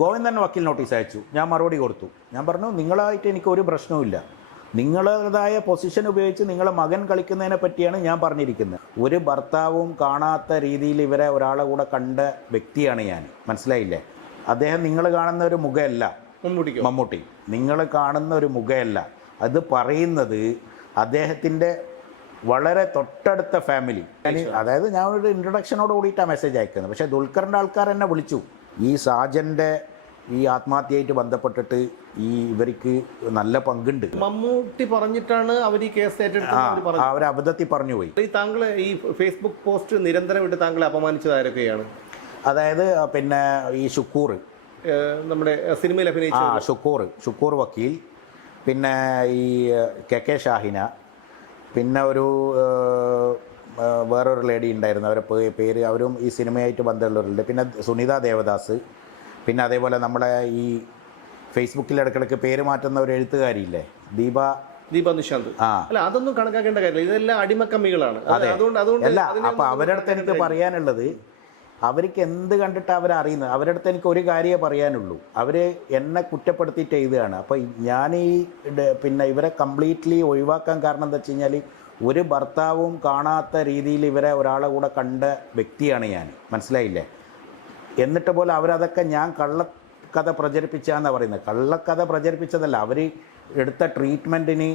ഗോവിന്ദൻ വക്കീൽ നോട്ടീസ് അയച്ചു. ഞാൻ മറുപടി കൊടുത്തു. ഞാൻ പറഞ്ഞു നിങ്ങളായിട്ട് എനിക്കൊരു പ്രശ്നവുമില്ല, നിങ്ങളുടേതായ പൊസിഷൻ ഉപയോഗിച്ച് നിങ്ങളെ മകൻ കളിക്കുന്നതിനെ പറ്റിയാണ് ഞാൻ പറഞ്ഞിരിക്കുന്നത്. ഒരു ഭർത്താവും കാണാത്ത രീതിയിൽ ഇവരെ ഒരാളെ കൂടെ കണ്ട വ്യക്തിയാണ് ഞാൻ. മനസ്സിലായില്ലേ? അദ്ദേഹം നിങ്ങൾ കാണുന്ന ഒരു മുഖമല്ല മമ്മൂട്ടി, നിങ്ങൾ കാണുന്ന ഒരു മുഖമല്ല. അത് പറയുന്നത് അദ്ദേഹത്തിൻ്റെ വളരെ തൊട്ടടുത്ത ഫാമിലി. അതായത് ഞാൻ ഒരു ഇൻട്രൊഡക്ഷനോട് കൂടിയിട്ടാണ് മെസ്സേജ് അയക്കുന്നത്. പക്ഷേ ദുൽഖറിൻ്റെ ആൾക്കാർ എന്നെ വിളിച്ചു. ഈ സാജൻ്റെ ഈ ആത്മഹത്യയായിട്ട് ബന്ധപ്പെട്ടിട്ട് ഇവർക്ക് നല്ല പങ്കുണ്ട്. മമ്മൂട്ടി പറഞ്ഞിട്ടാണ് അവർ ഈ കേസ് ഏറ്റെടുത്തത്. അവർ അബദ്ധത്തിൽ പറഞ്ഞു പോയി. താങ്കൾ ഈ ഫേസ്ബുക്ക് പോസ്റ്റ് നിരന്തരം ഇട്ട് താങ്കളെ അപമാനിച്ചത് ആരൊക്കെയാണ്? അതായത് പിന്നെ ഈ ഷുക്കൂർ, നമ്മുടെ സിനിമയിൽ അഭിനയിച്ച ഷുക്കൂർ വക്കീൽ, പിന്നെ ഈ കെ ഷാഹിന, പിന്നെ ഒരു വേറൊരു ലേഡി ഉണ്ടായിരുന്നു, അവരെ പേര് അവരും ഈ സിനിമയായിട്ട് ബന്ധമുള്ളവരുണ്ട്. പിന്നെ സുനിത ദേവദാസ്, പിന്നെ അതേപോലെ നമ്മളെ ഈ ഫേസ്ബുക്കിൽ ഇടയ്ക്കിടയ്ക്ക് പേര് മാറ്റുന്ന ഒരു എഴുത്തുകാരിയില്ലേ, ദീപ നിശാന്ത്. അല്ല, അതൊന്നും കണക്കാക്കേണ്ട കാര്യമില്ല, ഇതെല്ലാം അടിമക്കമ്മികളാണ്. അല്ല, അപ്പോൾ അവരുടെ അടുത്ത് എനിക്ക് പറയാനുള്ളത്, അവർക്ക് എന്ത് കണ്ടിട്ട് അവരറിയുന്നത്, അവരുടെ അടുത്ത് എനിക്ക് ഒരു കാര്യമേ പറയാനുള്ളൂ, അവർ എന്നെ കുറ്റപ്പെടുത്തിയിട്ട് എഴുതുകയാണ്. അപ്പോൾ ഞാൻ പിന്നെ ഇവരെ കംപ്ലീറ്റ്ലി ഒഴിവാക്കാൻ കാരണം എന്താ വെച്ച് കഴിഞ്ഞാൽ, ഒരു ഭർത്താവും കാണാത്ത രീതിയിൽ ഇവരെ ഒരാളെ കൂടെ കണ്ട വ്യക്തിയാണ് ഞാൻ. മനസ്സിലായില്ലേ? എന്നിട്ട് പോലെ അവരതൊക്കെ ഞാൻ കള്ളക്കഥ പ്രചരിപ്പിച്ചാന്നാണ് പറയുന്നത്. കള്ളക്കഥ പ്രചരിപ്പിച്ചതല്ല, അവർ എടുത്ത ട്രീറ്റ്മെൻറ്റിന്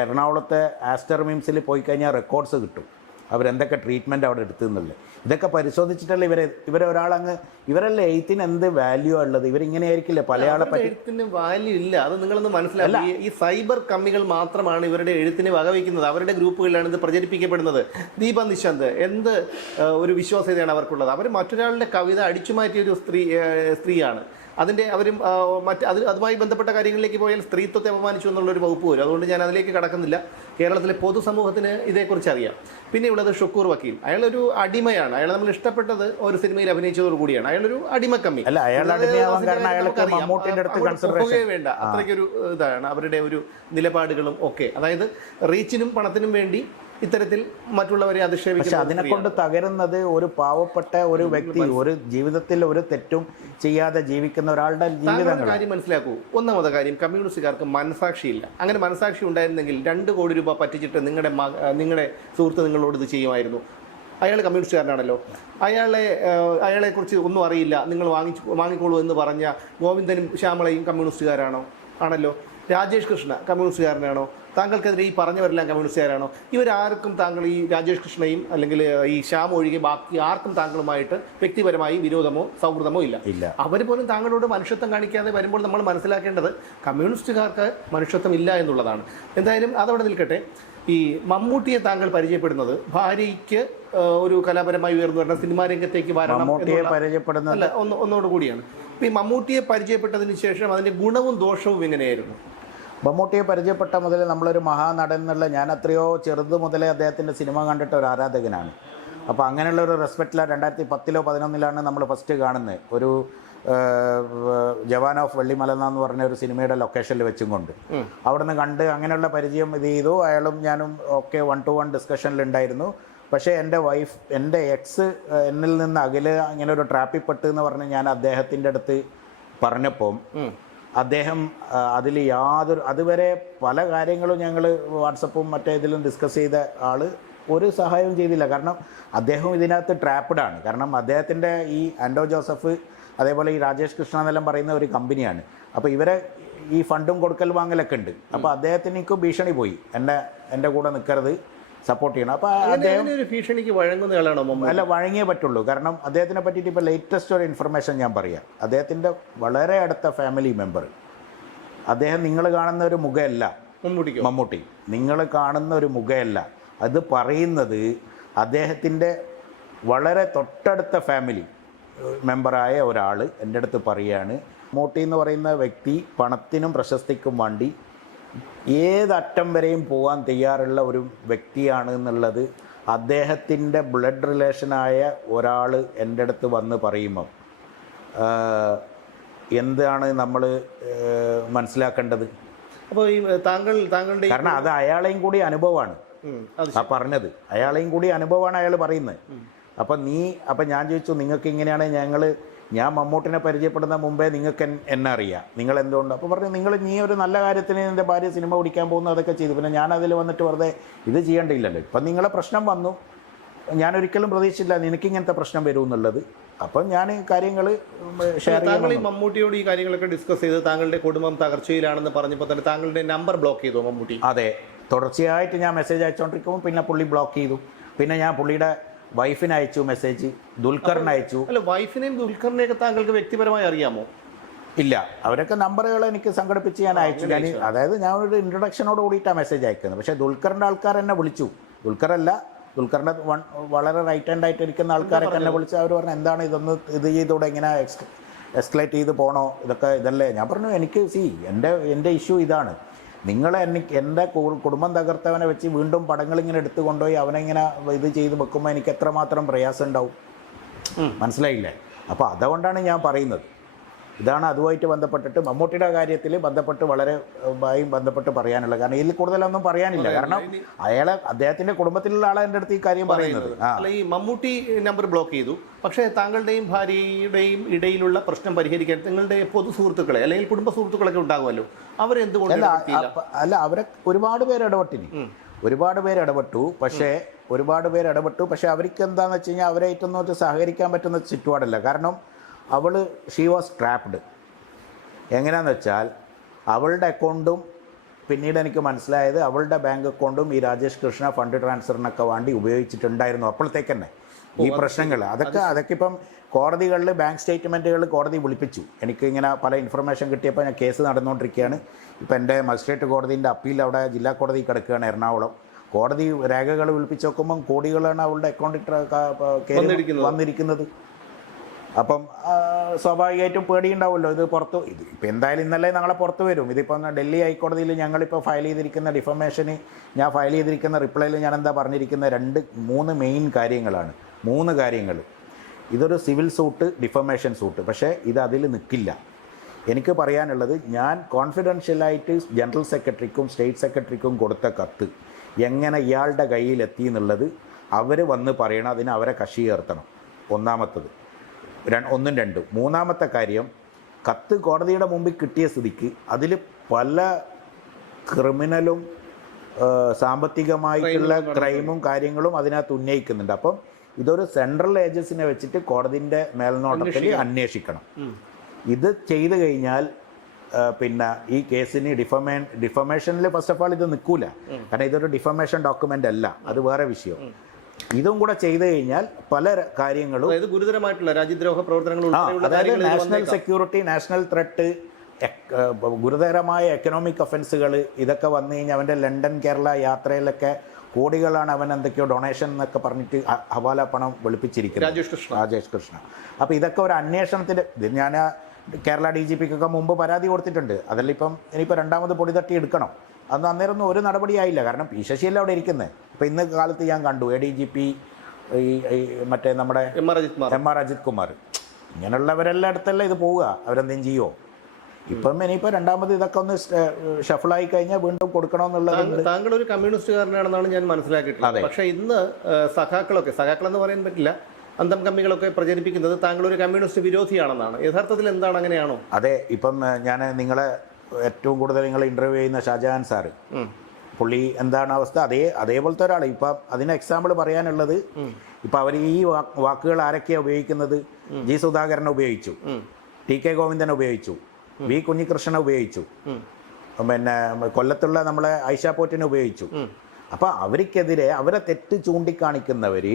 എറണാകുളത്തെ ആസ്റ്റർ മിംസിൽ പോയി കഴിഞ്ഞാൽ റെക്കോർഡ്സ് കിട്ടും, അവരെന്തൊക്കെ ട്രീറ്റ്മെൻറ്റ് അവിടെ എടുത്തെന്നുള്ളത്. ഇതൊക്കെ പരിശോധിച്ചിട്ടല്ല ഇവരെ ഒരാളങ്ങ് ഇവരല്ലേ എഴുത്തിന് എന്ത് വാല്യൂ ഉള്ളത്? ഇവരിങ്ങനെ ആയിരിക്കില്ലേ പല ആളെ പറ്റി. എഴുത്തിന് വാല്യൂ ഇല്ല, അത് നിങ്ങളൊന്ന് മനസ്സിലാക്കില്ല. ഈ സൈബർ കമ്മികൾ മാത്രമാണ് ഇവരുടെ എഴുത്തിന് വകവയ്ക്കുന്നത്. അവരുടെ ഗ്രൂപ്പുകളിലാണ് ഇത് പ്രചരിപ്പിക്കപ്പെടുന്നത്. ദീപ നിശാന്ത് എന്ത് ഒരു വിശ്വാസ്യതയാണ് അവർക്കുള്ളത്? അവർ മറ്റൊരാളുടെ കവിത അടിച്ചുമാറ്റിയ ഒരു സ്ത്രീയാണ്. അതിൻ്റെ അവരും അതുമായി ബന്ധപ്പെട്ട കാര്യങ്ങളിലേക്ക് പോയാൽ സ്ത്രീത്വത്തെ അപമാനിച്ചു എന്നുള്ളൊരു വകുപ്പ് വരും. അതുകൊണ്ട് ഞാൻ അതിലേക്ക് കടക്കുന്നില്ല. കേരളത്തിലെ പൊതുസമൂഹത്തിന് ഇതേക്കുറിച്ച് അറിയാം. പിന്നെ ഉള്ളത് ഷുക്കൂർ വക്കീൽ. അയാളൊരു അടിമയാണ്. അയാൾ നമ്മൾ ഇഷ്ടപ്പെട്ടത് ഒരു സിനിമയിൽ അഭിനയിച്ചതോടു കൂടിയാണ്. അയാളൊരു അടിമക്കമ്മി. വേണ്ട, അത്രയ്ക്കൊരു ഇതാണ് അവരുടെ ഒരു നിലപാടുകളും ഒക്കെ. അതായത് റീച്ചിനും പണത്തിനും വേണ്ടി ഇത്തരത്തിൽ മറ്റുള്ളവരെ അധിക്ഷേപിക്കും. അതിനെ കൊണ്ട് തകരുന്നത് ഒരു പാവപ്പെട്ട ഒരു വ്യക്തി, ഒരു ജീവിതത്തിൽ ഒരു തെറ്റും ചെയ്യാതെ ജീവിക്കുന്ന ഒരാളുടെ ജീവിതം. കാര്യം മനസ്സിലാക്കൂ. ഒന്നാമത്തെ കാര്യം, കമ്മ്യൂണിസ്റ്റുകാർക്ക് മനസാക്ഷിയില്ല. അങ്ങനെ മനസാക്ഷി ഉണ്ടായിരുന്നെങ്കിൽ 2 കോടി രൂപ പറ്റിച്ചിട്ട് നിങ്ങളുടെ സുഹൃത്ത് നിങ്ങളോട് ഇത് ചെയ്യുമായിരുന്നു. അയാൾ കമ്മ്യൂണിസ്റ്റുകാരനാണല്ലോ. അയാളെക്കുറിച്ച് ഒന്നും അറിയില്ല, നിങ്ങൾ വാങ്ങിക്കോളൂ എന്ന് പറഞ്ഞ ഗോവിന്ദനും ശ്യാമളയും കമ്മ്യൂണിസ്റ്റുകാരാണോ? ആണല്ലോ. രാജേഷ് കൃഷ്ണ കമ്മ്യൂണിസ്റ്റുകാരനാണോ? താങ്കൾക്കെതിരെ ഈ പറഞ്ഞവരെല്ലാം കമ്മ്യൂണിസ്റ്റുകാരാണോ? ഇവരാർക്കും താങ്കൾ ഈ രാജേഷ് കൃഷ്ണയും അല്ലെങ്കിൽ ഈ ശ്യാം ഒഴികെ ബാക്കി ആർക്കും താങ്കളുമായിട്ട് വ്യക്തിപരമായി വിരോധമോ സൗഹൃദമോ ഇല്ല. അവർ പോലും താങ്കളോട് മനുഷ്യത്വം കാണിക്കാതെ വരുമ്പോൾ നമ്മൾ മനസ്സിലാക്കേണ്ടത് കമ്മ്യൂണിസ്റ്റുകാർക്ക് മനുഷ്യത്വം ഇല്ല എന്നുള്ളതാണ്. എന്തായാലും അതവിടെ നിൽക്കട്ടെ. ഈ മമ്മൂട്ടിയെ താങ്കൾ പരിചയപ്പെടുന്നത് ഭാര്യയ്ക്ക് ഒരു കലാപരമായി ഉയർന്നു വരുന്ന സിനിമാ രംഗത്തേക്ക് വരണം അല്ല ഒന്നോടുകൂടിയാണ്. ഈ മമ്മൂട്ടിയെ പരിചയപ്പെട്ടതിന് ശേഷം അതിൻ്റെ ഗുണവും ദോഷവും എങ്ങനെയായിരുന്നു? മമ്മൂട്ടിയെ പരിചയപ്പെട്ട മുതൽ നമ്മളൊരു മഹാനടൻ എന്നുള്ള, ഞാൻ എത്രയോ ചെറുത് മുതലേ അദ്ദേഹത്തിൻ്റെ സിനിമ കണ്ടിട്ട് ഒരു ആരാധകനാണ്. അപ്പോൾ അങ്ങനെയുള്ള ഒരു റെസ്പെക്റ്റിലാണ് 2010-ലോ 2011-ലാണ് നമ്മൾ ഫസ്റ്റ് കാണുന്നത്. ഒരു ജവാൻ ഓഫ് വെള്ളിമല എന്ന് പറഞ്ഞ ഒരു സിനിമയുടെ ലൊക്കേഷനിൽ വെച്ചും കൊണ്ട് അവിടെ നിന്ന് കണ്ട് അങ്ങനെയുള്ള പരിചയം ഇത് ചെയ്തു. അയാളും ഞാനും ഒക്കെ 1-to-1 ഡിസ്കഷനിലുണ്ടായിരുന്നു. പക്ഷേ എൻ്റെ എക്സ് എന്നിൽ നിന്ന് അകലെ ഇങ്ങനെ ഒരു ട്രാപ്പിൽപ്പെട്ട് എന്ന് പറഞ്ഞ് ഞാൻ അദ്ദേഹത്തിൻ്റെ അടുത്ത് പറഞ്ഞപ്പം അദ്ദേഹം അതിൽ അതുവരെ പല കാര്യങ്ങളും ഞങ്ങൾ വാട്സപ്പും മറ്റേ ഇതിലും ഡിസ്കസ് ചെയ്ത ആൾ ഒരു സഹായവും ചെയ്തില്ല. കാരണം അദ്ദേഹം ഇതിനകത്ത് ട്രാപ്പ്ഡാണ്. കാരണം അദ്ദേഹത്തിൻ്റെ ഈ ആൻഡോ ജോസഫ് അതേപോലെ ഈ രാജേഷ് കൃഷ്ണ എന്നെല്ലാം പറയുന്ന ഒരു കമ്പനിയാണ്. അപ്പോൾ ഇവരെ ഈ ഫണ്ടും കൊടുക്കൽ വാങ്ങലൊക്കെ ഉണ്ട്. അപ്പോൾ അദ്ദേഹത്തിനേക്ക് ഭീഷണി പോയി, എൻ്റെ കൂടെ നിൽക്കരുത്, സപ്പോർട്ട് ചെയ്യണം. അപ്പോൾ അദ്ദേഹം ഒരു ഭീഷണിക്ക് വഴങ്ങുന്നയാളാണോ? അല്ല, വഴങ്ങിയേ പറ്റുള്ളൂ. കാരണം അദ്ദേഹത്തിനെ പറ്റിയിട്ട് ഇപ്പോൾ ലേറ്റസ്റ്റ് ഒരു ഇൻഫർമേഷൻ ഞാൻ പറയാം. അദ്ദേഹത്തിൻ്റെ വളരെ അടുത്ത ഫാമിലി മെമ്പർ, അദ്ദേഹം നിങ്ങൾ കാണുന്ന ഒരു മുഖമല്ല മമ്മൂട്ടി, നിങ്ങൾ കാണുന്ന ഒരു മുഖമല്ല. അത് പറയുന്നത് അദ്ദേഹത്തിൻ്റെ വളരെ തൊട്ടടുത്ത ഫാമിലി മെമ്പറായ ഒരാൾ എൻ്റെ അടുത്ത് പറയുകയാണ്, മമ്മൂട്ടി എന്ന് പറയുന്ന വ്യക്തി പണത്തിനും പ്രശസ്തിക്കും വേണ്ടി ഏതറ്റം വരെയും പോകാൻ തയ്യാറുള്ള ഒരു വ്യക്തിയാണ് എന്നുള്ളത് അദ്ദേഹത്തിൻ്റെ ബ്ലഡ് റിലേഷനായ ഒരാൾ എൻ്റെ അടുത്ത് വന്ന് പറയുമ്പം എന്താണ് നമ്മൾ മനസ്സിലാക്കേണ്ടത്? അപ്പോൾ ഈ താങ്കളുടെ, കാരണം അത് അയാളെയും കൂടി അനുഭവമാണ് ആ പറഞ്ഞത്, അയാളെയും കൂടി അനുഭവമാണ് അയാൾ പറയുന്നത്. അപ്പം ഞാൻ ചോദിച്ചു, നിങ്ങൾക്ക് ഇങ്ങനെയാണ് ഞങ്ങൾ ഞാൻ മമ്മൂട്ടിനെ പരിചയപ്പെടുന്ന മുമ്പേ നിങ്ങൾക്ക് എന്നെ അറിയാം, നിങ്ങൾ എന്തുകൊണ്ട്? അപ്പോൾ പറഞ്ഞു നിങ്ങൾ നീ ഒരു നല്ല കാര്യത്തിന് എൻ്റെ ഭാര്യ സിനിമ ഓടിക്കാൻ പോകുന്നു അതൊക്കെ ചെയ്തു, പിന്നെ ഞാൻ അതിൽ വന്നിട്ട് വെറുതെ ഇത് ചെയ്യേണ്ടിയില്ലല്ലോ. ഇപ്പം നിങ്ങളെ പ്രശ്നം വന്നു, ഞാൻ ഒരിക്കലും പ്രതീക്ഷിച്ചില്ല നിനക്കിങ്ങനത്തെ പ്രശ്നം വരും എന്നുള്ളത്. അപ്പം ഞാൻ കാര്യങ്ങൾ ഷെയർ താങ്കൾ ഈ മമ്മൂട്ടിയോട് ഈ കാര്യങ്ങളൊക്കെ ഡിസ്കസ് ചെയ്ത് താങ്കളുടെ കുടുംബം തകർച്ചയിലാണെന്ന് പറഞ്ഞപ്പോൾ തന്നെ താങ്കളുടെ നമ്പർ ബ്ലോക്ക് ചെയ്തു മമ്മൂട്ടി? അതെ, തുടർച്ചയായിട്ട് ഞാൻ മെസ്സേജ് അയച്ചുകൊണ്ടിരിക്കുമ്പോൾ പിന്നെ പുള്ളി ബ്ലോക്ക് ചെയ്തു. പിന്നെ ഞാൻ പുള്ളിയുടെ വൈഫിന് അയച്ചു മെസ്സേജ്, ദുൽഖറിന് അയച്ചു. അല്ല, വൈഫിനെയും ദുൽഖറിനെയൊക്കെ താങ്കൾക്ക് വ്യക്തിപരമായി അറിയാമോ? ഇല്ല, അവരൊക്കെ നമ്പറുകൾ എനിക്ക് സംഘടിപ്പിച്ച് ഞാൻ അയച്ചു. ഞാൻ അതായത് ഞാൻ ഒരു ഇൻട്രൊഡക്ഷനോട് കൂടിയിട്ടാണ് മെസ്സേജ് അയക്കുന്നത്. പക്ഷേ ദുൽഖറിൻ്റെ ആൾക്കാർ എന്നെ വിളിച്ചു, ദുൽഖറല്ല ദുൽഖറിൻ്റെ വളരെ റൈറ്റ് ഹാൻഡ് ആയിട്ട് ഇരിക്കുന്ന ആൾക്കാരൊക്കെ എന്നെ വിളിച്ച് അവർ പറഞ്ഞു എന്താണ് ഇതൊന്ന് ഇത് ചെയ്തൂടെ, ഇങ്ങനെ എസ്കലേറ്റ് ചെയ്ത് പോകണോ, ഇതല്ലേ? ഞാൻ പറഞ്ഞു എനിക്ക് എൻ്റെ ഇഷ്യൂ ഇതാണ്, നിങ്ങൾ എൻ്റെ കുടുംബം തകർത്തവനെ വെച്ച് വീണ്ടും പടങ്ങളിങ്ങനെ എടുത്തു കൊണ്ടുപോയി അവനെങ്ങനെ ഇത് ചെയ്ത് വെക്കുമ്പോൾ എനിക്ക് എത്രമാത്രം പ്രയാസം ഉണ്ടാവും, മനസ്സിലായില്ലേ? അപ്പോൾ അതുകൊണ്ടാണ് ഞാൻ പറയുന്നത്. ഇതാണ് അതുമായിട്ട് ബന്ധപ്പെട്ടിട്ട് മമ്മൂട്ടിയുടെ കാര്യത്തിൽ ബന്ധപ്പെട്ട് വളരെ ബന്ധപ്പെട്ട് പറയാനുള്ളത്. കാരണം ഇതിൽ കൂടുതലൊന്നും പറയാനില്ല, കാരണം അദ്ദേഹത്തിൻ്റെ കുടുംബത്തിലുള്ള ആളെ എൻ്റെ അടുത്ത് ഈ കാര്യം പറയുന്നത്. അല്ല, ഈ മമ്മൂട്ടി നമ്പർ ബ്ലോക്ക് ചെയ്തു, പക്ഷേ താങ്കളുടെയും ഭാര്യയുടെയും ഇടയിലുള്ള പ്രശ്നം പരിഹരിക്കാൻ നിങ്ങളുടെ പൊതു സുഹൃത്തുക്കളെ അല്ലെങ്കിൽ കുടുംബ സുഹൃത്തുക്കളൊക്കെ ഉണ്ടാകുമല്ലോ, അവരെന്തുകൊണ്ട്? അല്ല, അവരെ ഒരുപാട് പേര് ഒരുപാട് പേര് ഇടപെട്ടു. പക്ഷേ അവർക്ക് എന്താണെന്ന് വെച്ച് കഴിഞ്ഞാൽ അവരായിട്ടൊന്നും സഹകരിക്കാൻ പറ്റുന്ന ചുറ്റുപാടല്ല. കാരണം ഷീ വാസ് ട്രാപ്ഡ്. എങ്ങനെയാണെന്ന് വെച്ചാൽ അവളുടെ അക്കൗണ്ടും പിന്നീട് എനിക്ക് മനസ്സിലായത് അവളുടെ ബാങ്ക് അക്കൗണ്ടും ഈ രാജേഷ് കൃഷ്ണ ഫണ്ട് ട്രാൻസ്ഫറിനൊക്കെ വേണ്ടി ഉപയോഗിച്ചിട്ടുണ്ടായിരുന്നു അപ്പോഴത്തേക്ക് തന്നെ. ഈ പ്രശ്നങ്ങൾ അതൊക്കെ ഇപ്പം കോടതികളിൽ ബാങ്ക് സ്റ്റേറ്റ്മെൻറ്റുകൾ കോടതി വിളിപ്പിച്ചു. എനിക്ക് ഇങ്ങനെ പല ഇൻഫർമേഷൻ കിട്ടിയപ്പോൾ ഞാൻ കേസ് നടന്നുകൊണ്ടിരിക്കുകയാണ്. ഇപ്പം എൻ്റെ മജിസ്ട്രേറ്റ് കോടതിൻ്റെ അപ്പീൽ അവിടെ ജില്ലാ കോടതി കിടക്കുകയാണ് എറണാകുളം. കോടതി രേഖകൾ വിളിപ്പിച്ച് നോക്കുമ്പം കോടികളാണ് അവളുടെ അക്കൗണ്ടിൽ വന്നിരിക്കുന്നത്. അപ്പം സ്വാഭാവികമായിട്ടും പേടിയുണ്ടാവുമല്ലോ, ഇത് ഇപ്പം എന്തായാലും ഇന്നലെ നാളെ പുറത്ത് വരും. ഇതിപ്പം ഡൽഹി ഹൈക്കോടതിയിൽ ഞങ്ങളിപ്പോൾ ഫയൽ ചെയ്തിരിക്കുന്ന ഡിഫമേഷന് ഞാൻ ഫയൽ ചെയ്തിരിക്കുന്ന റിപ്ലൈയിൽ ഞാൻ എന്താ പറഞ്ഞിരിക്കുന്ന മൂന്ന് മെയിൻ കാര്യങ്ങളാണ്. 3 കാര്യങ്ങൾ. ഇതൊരു സിവിൽ സൂട്ട്, ഡിഫമേഷൻ സൂട്ട്. പക്ഷേ അതിൽ നിൽക്കില്ല. എനിക്ക് പറയാനുള്ളത്, ഞാൻ കോൺഫിഡൻഷ്യലായിട്ട് ജനറൽ സെക്രട്ടറിക്കും സ്റ്റേറ്റ് സെക്രട്ടറിക്കും കൊടുത്ത കത്ത് എങ്ങനെ ഇയാളുടെ കയ്യിലെത്തി എന്നുള്ളത് അവർ വന്ന് പറയണം. അതിന് അവരെ കക്ഷി ചേർത്തണം. ഒന്നാമത്തത്. 1, 2. മൂന്നാമത്തെ കാര്യം, കത്ത് കോടതിയുടെ മുമ്പിൽ കിട്ടിയ സ്ഥിതിക്ക് അതിൽ പല ക്രിമിനലും സാമ്പത്തികമായിട്ടുള്ള ക്രൈമും കാര്യങ്ങളും അതിനകത്ത് ഉന്നയിക്കുന്നുണ്ട്. അപ്പം ഇതൊരു സെൻട്രൽ ഏജൻസിനെ വെച്ചിട്ട് കോടതിൻ്റെ മേൽനോട്ടത്തിൽ അന്വേഷിക്കണം. ഇത് ചെയ്തു കഴിഞ്ഞാൽ പിന്നെ ഈ കേസിന് ഡിഫമേഷനിൽ ഫസ്റ്റ് ഓഫ് ആൾ ഇത് നിൽക്കൂല. കാരണം ഇതൊരു ഡിഫമേഷൻ ഡോക്യുമെൻ്റ് അല്ല, അത് വേറെ വിഷയം. ഇതും കൂടെ ചെയ്തു കഴിഞ്ഞാൽ പല കാര്യങ്ങളും, ഗുരുതരമായിട്ടുള്ള രാജ്യദ്രോഹ പ്രവർത്തനങ്ങൾ, അതായത് നാഷണൽ സെക്യൂരിറ്റി, നാഷണൽ ത്രെട്ട്, ഗുരുതരമായ എക്കണോമിക് ഒഫൻസുകൾ, ഇതൊക്കെ വന്നു കഴിഞ്ഞാൽ അവൻ്റെ ലണ്ടൻ കേരള യാത്രയിലൊക്കെ കോടികളാണ് അവൻ എന്തൊക്കെയോ ഡൊണേഷൻ എന്നൊക്കെ പറഞ്ഞിട്ട് ഹവാല പണം വെളുപ്പിച്ചിരിക്കുന്നത് രാജേഷ് കൃഷ്ണ. അപ്പോൾ ഇതൊക്കെ ഒരു അന്വേഷണത്തിൻ്റെ ഞാൻ കേരള DGPക്കൊക്കെ മുമ്പ് പരാതി കൊടുത്തിട്ടുണ്ട്. ഇനിയിപ്പോൾ 2ാമത് പൊടി തട്ടി എടുക്കണം. അന്നേരമൊന്നും ഒരു നടപടിയായില്ല. കാരണം പി ശശിയല്ല അവിടെ ഇരിക്കുന്നത്. ഇപ്പോൾ ഇന്ന് കാലത്ത് ഞാൻ കണ്ടു ADGP മറ്റേ നമ്മുടെ MR അജിത് കുമാർ, ഇങ്ങനെയുള്ളവരെല്ലാം അടുത്തല്ല ഇത് പോവുക, അവരെന്തെങ്കിലും ചെയ്യുമോ? ഇനിയിപ്പോൾ 2ാമത് ഇതൊക്കെ ഒന്ന് ഷഫിളായി കഴിഞ്ഞാൽ വീണ്ടും കൊടുക്കണമെന്നുള്ളത്. താങ്കൾ ഒരു കമ്മ്യൂണിസ്റ്റുകാരനാണെന്നാണ് ഞാൻ മനസ്സിലാക്കിയിട്ടുള്ളത്. പക്ഷേ ഇന്ന് സഖാക്കളെന്ന് പറയാൻ പറ്റില്ല, അന്തം കമ്മികളൊക്കെ പ്രചരിപ്പിക്കുന്നത് താങ്കൾ ഒരു കമ്മ്യൂണിസ്റ്റ് വിരോധിയാണെന്നാണ്. യഥാർത്ഥത്തിൽ എന്താണ്, അങ്ങനെയാണോ? അതെ. ഇപ്പം ഞാൻ നിങ്ങളെ ഏറ്റവും കൂടുതൽ നിങ്ങൾ ഇൻ്റർവ്യൂ ചെയ്യുന്ന ഷാജഹാൻ സാറ്, പുള്ളി എന്താണ് അവസ്ഥ, അതേപോലത്തെ ഒരാൾ. ഇപ്പം അതിന് എക്സാമ്പിൾ പറയാനുള്ളത്, ഇപ്പം അവർ ഈ വാക്കുകൾ ആരൊക്കെയാണ് ഉപയോഗിക്കുന്നത്? ജി സുധാകരനെ ഉപയോഗിച്ചു, TK ഗോവിന്ദനെ ഉപയോഗിച്ചു, V കുഞ്ഞികൃഷ്ണനെ ഉപയോഗിച്ചു, പിന്നെ കൊല്ലത്തുള്ള നമ്മളെ ഐഷ പോറ്റിനെ ഉപയോഗിച്ചു. അപ്പം അവർക്കെതിരെ അവരെ തെറ്റ് ചൂണ്ടിക്കാണിക്കുന്നവർ,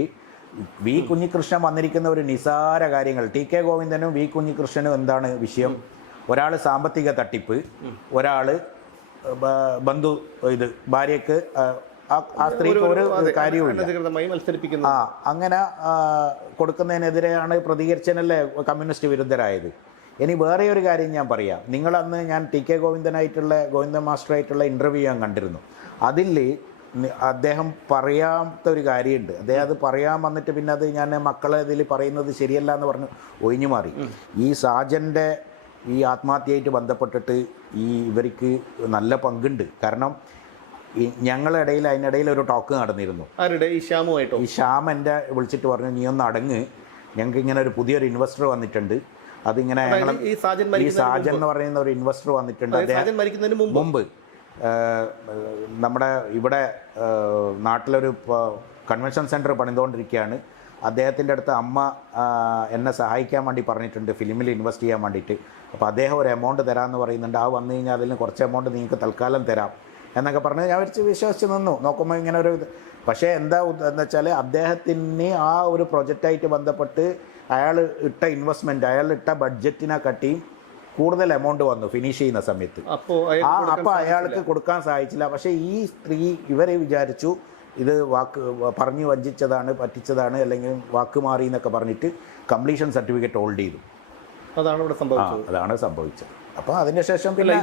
V കുഞ്ഞികൃഷ്ണൻ വന്നിരിക്കുന്ന ഒരു നിസാര കാര്യങ്ങൾ, TK ഗോവിന്ദനും V കുഞ്ഞികൃഷ്ണനും എന്താണ് വിഷയം? ഒരാൾ സാമ്പത്തിക തട്ടിപ്പ്, ഒരാൾ ഭാര്യക്ക് ആ സ്ത്രീക്ക് ഒരു കാര്യവുമില്ല, അങ്ങനെ കൊടുക്കുന്നതിനെതിരെയാണ് പ്രതികരിച്ചതിനല്ലേ കമ്മ്യൂണിസ്റ്റ് വിരുദ്ധരായത്. ഇനി വേറെ ഒരു കാര്യം ഞാൻ പറയാം. നിങ്ങളന്ന് ഞാൻ TK ഗോവിന്ദൻ മാസ്റ്ററായിട്ടുള്ള ഇൻ്റർവ്യൂ ഞാൻ കണ്ടിരുന്നു. അതിൽ അദ്ദേഹം പറയാത്ത ഒരു കാര്യമുണ്ട്. അദ്ദേഹം അത് പറയാൻ വന്നിട്ട് പിന്നെ അത് ഞാൻ മക്കളെ ഇതിൽ പറയുന്നത് ശരിയല്ല എന്ന് പറഞ്ഞ് ഒഴിഞ്ഞു മാറി. ഈ സാജൻ്റെ ഈ ആത്മഹത്യയായിട്ട് ബന്ധപ്പെട്ടിട്ട് ഇവർക്ക് നല്ല പങ്കുണ്ട്. കാരണം ഞങ്ങളിടയിൽ അതിനിടയിൽ ഒരു ടോക്ക് നടന്നിരുന്നു. ഈ ശ്യാം എൻ്റെ വിളിച്ചിട്ട് പറഞ്ഞു, നീ ഒന്ന് അടങ്ങ്, ഞങ്ങൾക്ക് ഇങ്ങനെ ഒരു പുതിയൊരു ഇൻവെസ്റ്റർ വന്നിട്ടുണ്ട്, അതിങ്ങനെ ഈ സാജൻ ഈ സാജൻ എന്ന് പറയുന്ന ഒരു ഇൻവെസ്റ്റർ വന്നിട്ടുണ്ട്. സാജൻ മരിക്കുന്നതിന് മുമ്പ് നമ്മുടെ ഇവിടെ നാട്ടിലൊരു കൺവെൻഷൻ സെൻറ്റർ പണിതുകൊണ്ടിരിക്കുകയാണ്. അദ്ദേഹത്തിൻ്റെ അടുത്ത് അമ്മ എന്നെ സഹായിക്കാൻ വേണ്ടി പറഞ്ഞിട്ടുണ്ട് ഫിലിമിൽ ഇൻവെസ്റ്റ് ചെയ്യാൻ വേണ്ടിയിട്ട്. അപ്പോൾ അദ്ദേഹം ഒരു എമൗണ്ട് തരാമെന്ന് പറയുന്നുണ്ട്. ആ വന്നു കഴിഞ്ഞാൽ അതിൽ കുറച്ച് എമൗണ്ട് നിങ്ങൾക്ക് തൽക്കാലം തരാം എന്നൊക്കെ പറഞ്ഞ് ഞാൻ വിശ്വസിച്ച് നിന്നു. നോക്കുമ്പോൾ ഇങ്ങനെ ഒരു ഇത്. പക്ഷേ എന്താ എന്ന് വെച്ചാൽ അദ്ദേഹത്തിന് ആ ഒരു പ്രൊജക്റ്റായിട്ട് ബന്ധപ്പെട്ട് അയാൾ ഇട്ട ഇൻവെസ്റ്റ്മെൻറ്റ്, അയാൾ ഇട്ട ബഡ്ജറ്റിനെ കട്ടി കൂടുതൽ എമൗണ്ട് വന്നു ഫിനിഷ് ചെയ്യുന്ന സമയത്ത്. അപ്പോൾ അയാൾക്ക് കൊടുക്കാൻ സാധിച്ചില്ല. പക്ഷേ ഈ സ്ത്രീ ഇവരെ വിചാരിച്ചു ഇത് പറഞ്ഞു വഞ്ചിച്ചതാണ്, പറ്റിച്ചതാണ്, അല്ലെങ്കിൽ വാക്ക് മാറി എന്നൊക്കെ പറഞ്ഞിട്ട് കംപ്ലീഷൻ സർട്ടിഫിക്കറ്റ് ഹോൾഡ് ചെയ്തു. അതാണ് സംഭവിച്ചത്. അപ്പോൾ അതിന് ശേഷം പിന്നെ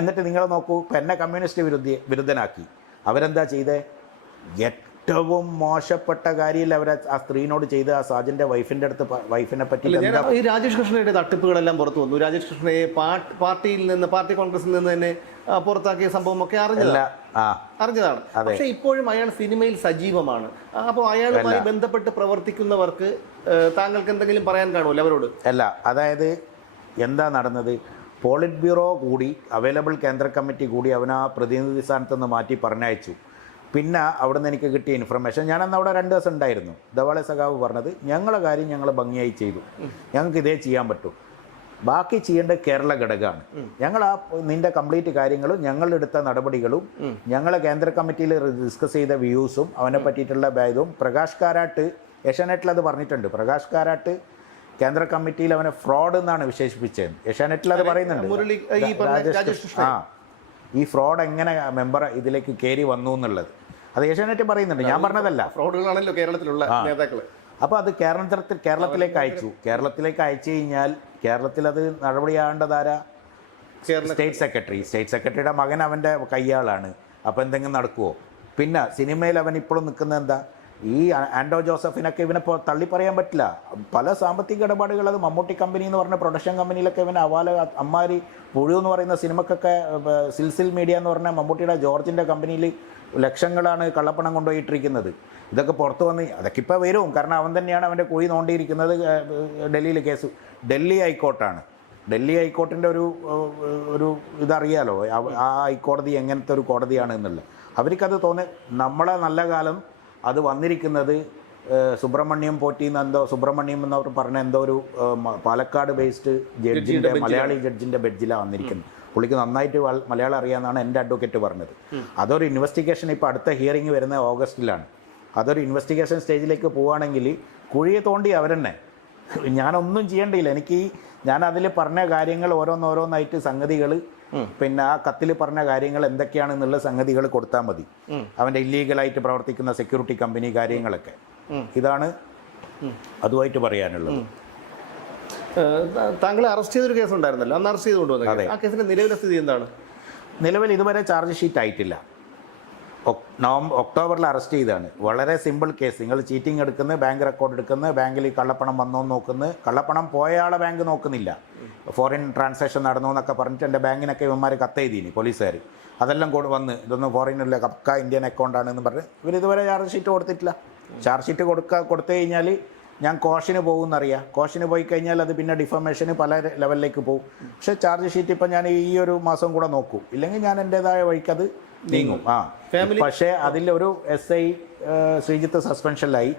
എന്നിട്ട് നിങ്ങൾ നോക്കൂ, ഇപ്പം എന്നെ കമ്മ്യൂണിസ്റ്റ് വിരുദ്ധനാക്കി. അവരെന്താ ചെയ്തേ? ഏറ്റവും മോശപ്പെട്ട കാര്യമില്ല അവർ ആ സ്ത്രീനോട് ചെയ്ത് ആ സാജന്റെ വൈഫിനെ പറ്റി. ഈ രാജേഷ് കൃഷ്ണയുടെ തട്ടിപ്പുകളെല്ലാം പുറത്തു വന്നു. രാജേഷ് കൃഷ്ണയെ പാർട്ടി കോൺഗ്രസിൽ നിന്ന് തന്നെ പുറത്താക്കിയ സംഭവം ഒക്കെ അറിഞ്ഞതാണ്. പക്ഷെ ഇപ്പോഴും അയാൾ സിനിമയിൽ സജീവമാണ്. അപ്പോൾ അയാളുമായി ബന്ധപ്പെട്ട് പ്രവർത്തിക്കുന്നവർക്ക് താങ്കൾക്ക് എന്തെങ്കിലും പറയാൻ കാണുമല്ലോ അവരോട്? അല്ല, അതായത് എന്താ നടന്നത്? പോളിറ്റ് ബ്യൂറോ കൂടി അവൈലബിൾ കേന്ദ്ര കമ്മിറ്റി കൂടി അവൻ ആ പ്രതിനിധി സ്ഥാനത്ത് നിന്ന് മാറ്റി പറഞ്ഞയച്ചു. പിന്നെ അവിടുന്ന് എനിക്ക് കിട്ടിയ ഇൻഫർമേഷൻ, ഞാനന്ന് അവിടെ 2 ദിവസം ഉണ്ടായിരുന്നു. ധവാളെ സഖാവ് പറഞ്ഞത് ഞങ്ങളെ കാര്യം ഞങ്ങൾ ഭംഗിയായി ചെയ്തു, ഞങ്ങൾക്ക് ഇതേ ചെയ്യാൻ പറ്റും, ബാക്കി ചെയ്യേണ്ടത് കേരള ഘടകമാണ്. ഞങ്ങൾ നിന്റെ കംപ്ലീറ്റ് കാര്യങ്ങളും ഞങ്ങളെടുത്ത നടപടികളും ഞങ്ങളെ കേന്ദ്ര കമ്മിറ്റിയിൽ ഡിസ്കസ് ചെയ്ത വ്യൂസും അവനെ പറ്റിയിട്ടുള്ള ഇതും പ്രകാശ് കാരാട്ട് ഏഷ്യാനെറ്റിൽ അത് പറഞ്ഞിട്ടുണ്ട്. പ്രകാശ് കാരാട്ട് കേന്ദ്ര കമ്മിറ്റിയിൽ അവനെ ഫ്രോഡ് എന്നാണ് വിശേഷിപ്പിച്ചത്. ഏഷ്യാനെറ്റിൽ അത് പറയുന്നുണ്ട്. ഈ ഫ്രോഡ് എങ്ങനെ മെമ്പർ ഇതിലേക്ക് കയറി വന്നു എന്നുള്ളത് അത് ഏഷ്യാനെറ്റ് പറയുന്നുണ്ട്, ഞാൻ പറഞ്ഞതല്ല. ഫ്രോഡുകളാണല്ലോ കേരളത്തിലുള്ള നേതാക്കൾ. അപ്പോൾ അത് കേരളത്തിലേക്ക് അയച്ചു കഴിഞ്ഞാൽ കേരളത്തിൽ അത് നടപടിയാകേണ്ടതാരാ? സ്റ്റേറ്റ് സെക്രട്ടറിയുടെ മകൻ അവൻ്റെ കയ്യാളാണ്. അപ്പോൾ എന്തെങ്കിലും നടക്കുമോ? പിന്നെ സിനിമയിൽ അവൻ ഇപ്പോഴും നിൽക്കുന്നത് എന്താ? ഈ ആൻഡോ ജോസഫിനൊക്കെ ഇവനെ തള്ളി പറയാൻ പറ്റില്ല. പല സാമ്പത്തിക ഇടപാടുകൾ, അത് മമ്മൂട്ടി കമ്പനി എന്ന് പറഞ്ഞ പ്രൊഡക്ഷൻ കമ്പനിയിലൊക്കെ ഇവൻ അമ്മാരി പുഴു എന്ന് പറയുന്ന സിനിമക്കൊക്കെ സിൽസിൽ മീഡിയ എന്ന് പറഞ്ഞ മമ്മൂട്ടിയുടെ ജോർജിൻ്റെ കമ്പനിയിൽ ലക്ഷങ്ങളാണ് കള്ളപ്പണം കൊണ്ടുപോയിട്ടിരിക്കുന്നത്. ഇതൊക്കെ പുറത്ത് വന്ന് അതൊക്കെ ഇപ്പോൾ വരും. കാരണം അവൻ തന്നെയാണ് അവൻ്റെ കുഴി നോണ്ടിയിരിക്കുന്നത്. ഡൽഹിയിൽ കേസ് ഡൽഹി ഹൈക്കോർട്ടാണ്. ഡൽഹി ഹൈക്കോർട്ടിൻ്റെ ഒരു ഇതറിയാലോ, ആ ഹൈക്കോടതി എങ്ങനത്തെ ഒരു കോടതിയാണ് എന്നുള്ളത്. അവർക്കത് നമ്മളെ നല്ല കാലം അത് വന്നിരിക്കുന്നത് സുബ്രഹ്മണ്യം എന്നവർ പറഞ്ഞ എന്തോ ഒരു പാലക്കാട് ബേസ്ഡ് ജഡ്ജിൻ്റെ മലയാളി ജഡ്ജിൻ്റെ ബെഞ്ചിലാണ് വന്നിരിക്കുന്നത്. പുള്ളിക്ക് നന്നായിട്ട് മലയാളം അറിയാമെന്നാണ് എൻ്റെ അഡ്വക്കേറ്റ് പറഞ്ഞത്. അതൊരു ഇൻവെസ്റ്റിഗേഷൻ ഇപ്പോൾ അടുത്ത ഹിയറിംഗ് വരുന്ന ഓഗസ്റ്റിലാണ്. അതൊരു ഇൻവെസ്റ്റിഗേഷൻ സ്റ്റേജിലേക്ക് പോവുകയാണെങ്കിൽ കുഴിയെ തോണ്ടി അവരെന്നെ, ഞാനൊന്നും ചെയ്യേണ്ടിയില്ല. ഞാൻ അതിൽ പറഞ്ഞ കാര്യങ്ങൾ ഓരോന്നോരോന്നായിട്ട് സംഗതികൾ, പിന്നെ ആ കത്തിൽ പറഞ്ഞ കാര്യങ്ങൾ എന്തൊക്കെയാണെന്നുള്ള സംഗതികൾ കൊടുത്താൽ മതി. അവൻ്റെ ഇല്ലീഗലായിട്ട് പ്രവർത്തിക്കുന്ന സെക്യൂരിറ്റി കമ്പനി കാര്യങ്ങളൊക്കെ. ഇതാണ് അതുമായിട്ട് പറയാനുള്ളത്. താങ്കളെ അറസ്റ്റ് ചെയ്തൊരു കേസ് ഉണ്ടായിരുന്നല്ലോ, അന്ന് അറസ്റ്റ് ചെയ്ത് കൊണ്ടുവന്നത്. ആ കേസിന്റെ നിലവിലെ സ്ഥിതി എന്താണ്? നിലവിൽ ഇതുവരെ ചാർജ് ഷീറ്റ് ആയിട്ടില്ല. ഒക്ടോബറിൽ അറസ്റ്റ് ചെയ്തതാണ്. വളരെ സിമ്പിൾ കേസ്. നിങ്ങൾ ചീറ്റിംഗ് എടുക്കുന്നത്, ബാങ്ക് റെക്കോർഡ് എടുക്കുന്നത്, ബാങ്കിൽ കള്ളപ്പണം വന്നോ നോക്കുന്നത്, കള്ളപ്പണം പോയ ആളെ ബാങ്ക് നോക്കുന്നില്ല, ഫോറിൻ ട്രാൻസാക്ഷൻ നടന്നു എന്നൊക്കെ പറഞ്ഞിട്ട് എൻ്റെ ബാങ്കിനൊക്കെ ഇവന്മാർ കത്തെഴുതിനി പോലീസുകാർ. അതെല്ലാം വന്ന് ഇതൊന്നും ഫോറിനില്ല, പക്ക ഇന്ത്യൻ അക്കൗണ്ടാണെന്ന് പറഞ്ഞ് ഇവരിതുവരെ ചാർജ് ഷീറ്റ് കൊടുത്തിട്ടില്ല. ചാർജ് ഷീറ്റ് കൊടുത്തു കഴിഞ്ഞാൽ ഞാൻ കോഷന് പോകുമെന്നറിയാം. കോഷന് പോയി കഴിഞ്ഞാൽ അത് പിന്നെ ഡിഫമേഷന് പല ലെവലിലേക്ക് പോകും. പക്ഷേ ചാർജ് ഷീറ്റ് ഇപ്പം ഞാൻ ഈ ഒരു മാസം കൂടെ നോക്കൂ, ഇല്ലെങ്കിൽ ഞാൻ എൻ്റേതായ വഴിക്കത് നീങ്ങും. പക്ഷേ അതിലൊരു SI ശ്രീജിത്ത് സസ്പെൻഷനിലായി.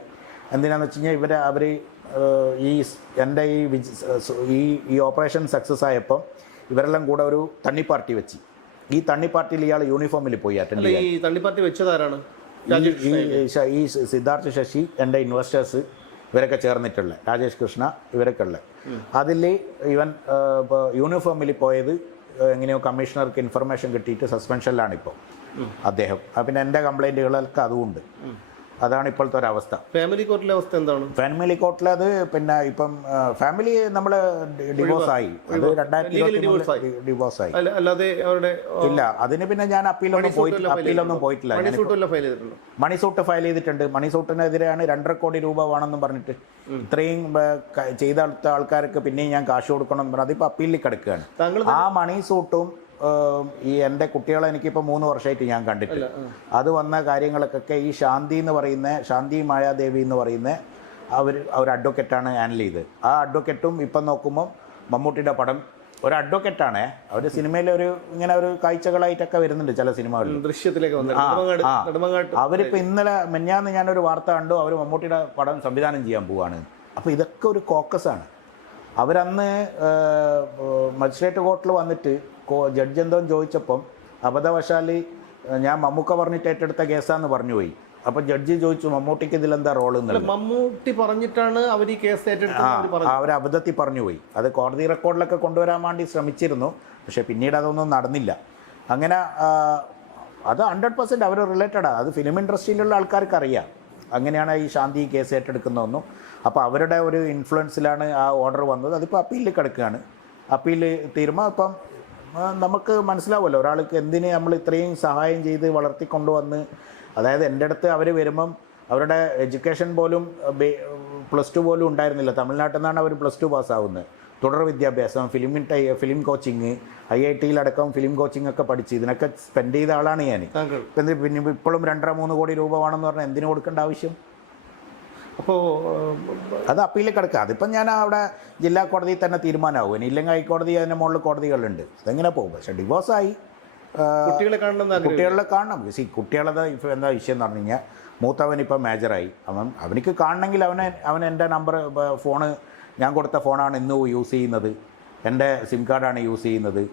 എന്തിനാന്ന് വെച്ച് കഴിഞ്ഞാൽ അവർ എൻ്റെ ഈ ഓപ്പറേഷൻ സക്സസ് ആയപ്പം ഇവരെല്ലാം കൂടെ ഒരു തണ്ണിപ്പാർട്ടി വെച്ച്. ഈ തണ്ണിപ്പാർട്ടിയിൽ ഇയാൾ യൂണിഫോമിൽ പോയി അറ്റൻഡ് ചെയ്യാൻ. ഈ തണ്ണിപ്പാർട്ടി വെച്ചതാരാണ്? ഈ സിദ്ധാർത്ഥ് ശശി, എൻ്റെ ഇൻവെസ്റ്റേഴ്സ്, ഇവരൊക്കെ ചേർന്നിട്ടുള്ള രാജേഷ് കൃഷ്ണ, ഇവരൊക്കെ ഉള്ള. അതിൽ ഇവൻ യൂണിഫോമിൽ പോയത് എങ്ങനെയോ കമ്മീഷണർക്ക് ഇൻഫർമേഷൻ കിട്ടിയിട്ട് സസ്പെൻഷനിലാണിപ്പോൾ അദ്ദേഹം. പിന്നെ എൻ്റെ കംപ്ലൈൻറ്റുകളൊക്കെ അതുകൊണ്ട്. അതാണ് ഇപ്പോഴത്തെ ഒരവസ്ഥ. ഫാമിലി കോർട്ടിലെ അവസ്ഥ എന്താണ്? ഫാമിലി കോർട്ടിൽ അത് പിന്നെ ഇപ്പം ഫാമിലി നമ്മൾ ഡിവോഴ്സായി. അത് 2020 ഡിവോഴ്സായി. ഇല്ല, അതിന് പിന്നെ ഞാൻ അപ്പീലൊന്നും പോയിട്ടില്ല. മണിസൂട്ട് ഫയൽ ചെയ്തിട്ടുണ്ട്. മണിസൂട്ടിനെതിരെയാണ് 2.5 കോടി രൂപ വേണമെന്നും പറഞ്ഞിട്ട് ഇത്രയും ചെയ്ത ആൾക്കാർക്ക് പിന്നെയും ഞാൻ കാശ് കൊടുക്കണം. അതിപ്പോൾ അപ്പീലിൽ കിടക്കുകയാണ്. ആ മണിസൂട്ടും ഈ എൻ്റെ കുട്ടികളെ എനിക്കിപ്പോൾ 3 വർഷമായിട്ട് ഞാൻ കണ്ടിട്ട് അത് വന്ന കാര്യങ്ങൾക്കൊക്കെ ഈ ശാന്തി മായാദേവി എന്ന് പറയുന്ന ഒരു അഡ്വക്കേറ്റാണ് ഹാൻഡിൽ ചെയ്ത്. ആ അഡ്വക്കേറ്റും ഇപ്പം നോക്കുമ്പോൾ മമ്മൂട്ടിയുടെ പടം ഒരു അഡ്വക്കേറ്റാണ്. അവർ സിനിമയിൽ ഇങ്ങനെ ഒരു കാഴ്ചകളായിട്ടൊക്കെ വരുന്നുണ്ട് ചില സിനിമകളിൽ. ദൃശ്യത്തിലേക്ക് അവരിപ്പോൾ ഇന്നലെ മെഞ്ഞാന്ന് ഞാനൊരു വാർത്ത കണ്ടു, അവർ മമ്മൂട്ടിയുടെ പടം സംവിധാനം ചെയ്യാൻ പോവാണ്. അപ്പോൾ ഇതൊക്കെ ഒരു കോക്കസാണ്. അവരന്ന് മജിസ്ട്രേറ്റ് കോർട്ടിൽ വന്നിട്ട് ജഡ്ജ് എന്തോ ചോദിച്ചപ്പം അബദ്ധവശാൽ ഞാൻ മമ്മൂക്ക പറഞ്ഞിട്ട് ഏറ്റെടുത്ത കേസാന്ന് പറഞ്ഞു പോയി. അപ്പോൾ ജഡ്ജി ചോദിച്ചു മമ്മൂട്ടിക്ക് ഇതിലെന്താ റോൾ എന്നുള്ളത്. മമ്മൂട്ടി പറഞ്ഞിട്ടാണ് അവർ ഈ കേസ് ഏറ്റെടുത്തത്. അവർ അബദ്ധത്തിൽ പറഞ്ഞു പോയി. അത് കോടതി റെക്കോർഡിലൊക്കെ കൊണ്ടുവരാൻ വേണ്ടി ശ്രമിച്ചിരുന്നു, പക്ഷേ പിന്നീട് അതൊന്നും നടന്നില്ല. അങ്ങനെ അത് 100% അവർ റിലേറ്റഡാണ്. അത് ഫിലിം ഇൻഡസ്ട്രിയിലുള്ള ആൾക്കാർക്ക് അറിയാം അങ്ങനെയാണ് ഈ ശാന്തി കേസ് ഏറ്റെടുക്കുന്നതൊന്നും. അപ്പോൾ അവരുടെ ഒരു ഇൻഫ്ലുവൻസിലാണ് ആ ഓർഡർ വന്നത്. അതിപ്പോൾ അപ്പീലിൽ കിടക്കുകയാണ്. അപ്പീൽ തീരുമാനം ഇപ്പം നമുക്ക് മനസ്സിലാവുമല്ലോ ഒരാൾക്ക് എന്തിന് നമ്മൾ ഇത്രയും സഹായം ചെയ്ത് വളർത്തിക്കൊണ്ടുവന്ന്. അതായത് എൻ്റെ അടുത്ത് അവർ വരുമ്പം അവരുടെ എഡ്യൂക്കേഷൻ പോലും +2 പോലും ഉണ്ടായിരുന്നില്ല. തമിഴ്നാട്ടിൽ നിന്നാണ് അവർ +2 പാസ്സാവുന്നത്. തുടർ വിദ്യാഭ്യാസം, ഫിലിം കോച്ചിങ്, IIT-യിലടക്കം ഫിലിം കോച്ചിങ് ഒക്കെ പഠിച്ച് ഇതിനൊക്കെ സ്പെൻഡ് ചെയ്ത ആളാണ് ഞാൻ. പിന്നെ ഇപ്പോഴും 2-3 കോടി രൂപ വേണമെന്ന് പറഞ്ഞാൽ എന്തിനു കൊടുക്കേണ്ട ആവശ്യം? അപ്പോൾ അത് അപ്പീലിൽ കിടക്കുക. അതിപ്പം ഞാൻ അവിടെ ജില്ലാ കോടതിയിൽ തന്നെ തീരുമാനമാവും. ഇനി ഇല്ലെങ്കിൽ ഹൈക്കോടതി അതിൻ്റെ മുകളിൽ കോടതികളുണ്ട്. അതെങ്ങനെ പോകും? പക്ഷേ ഡിവോഴ്സായി കുട്ടികളെ കാണണം. കുട്ടികളത് ഇപ്പോൾ എന്താ വിഷയം എന്ന് പറഞ്ഞു കഴിഞ്ഞാൽ മൂത്തവൻ ഇപ്പം മേജറായി. അവനിക്ക് കാണണമെങ്കിൽ അവൻ എൻ്റെ നമ്പർ ഫോണ് ഞാൻ കൊടുത്ത ഫോണാണ് ഇന്നും യൂസ് ചെയ്യുന്നത്. എൻ്റെ സിം കാർഡാണ് യൂസ് ചെയ്യുന്നത്.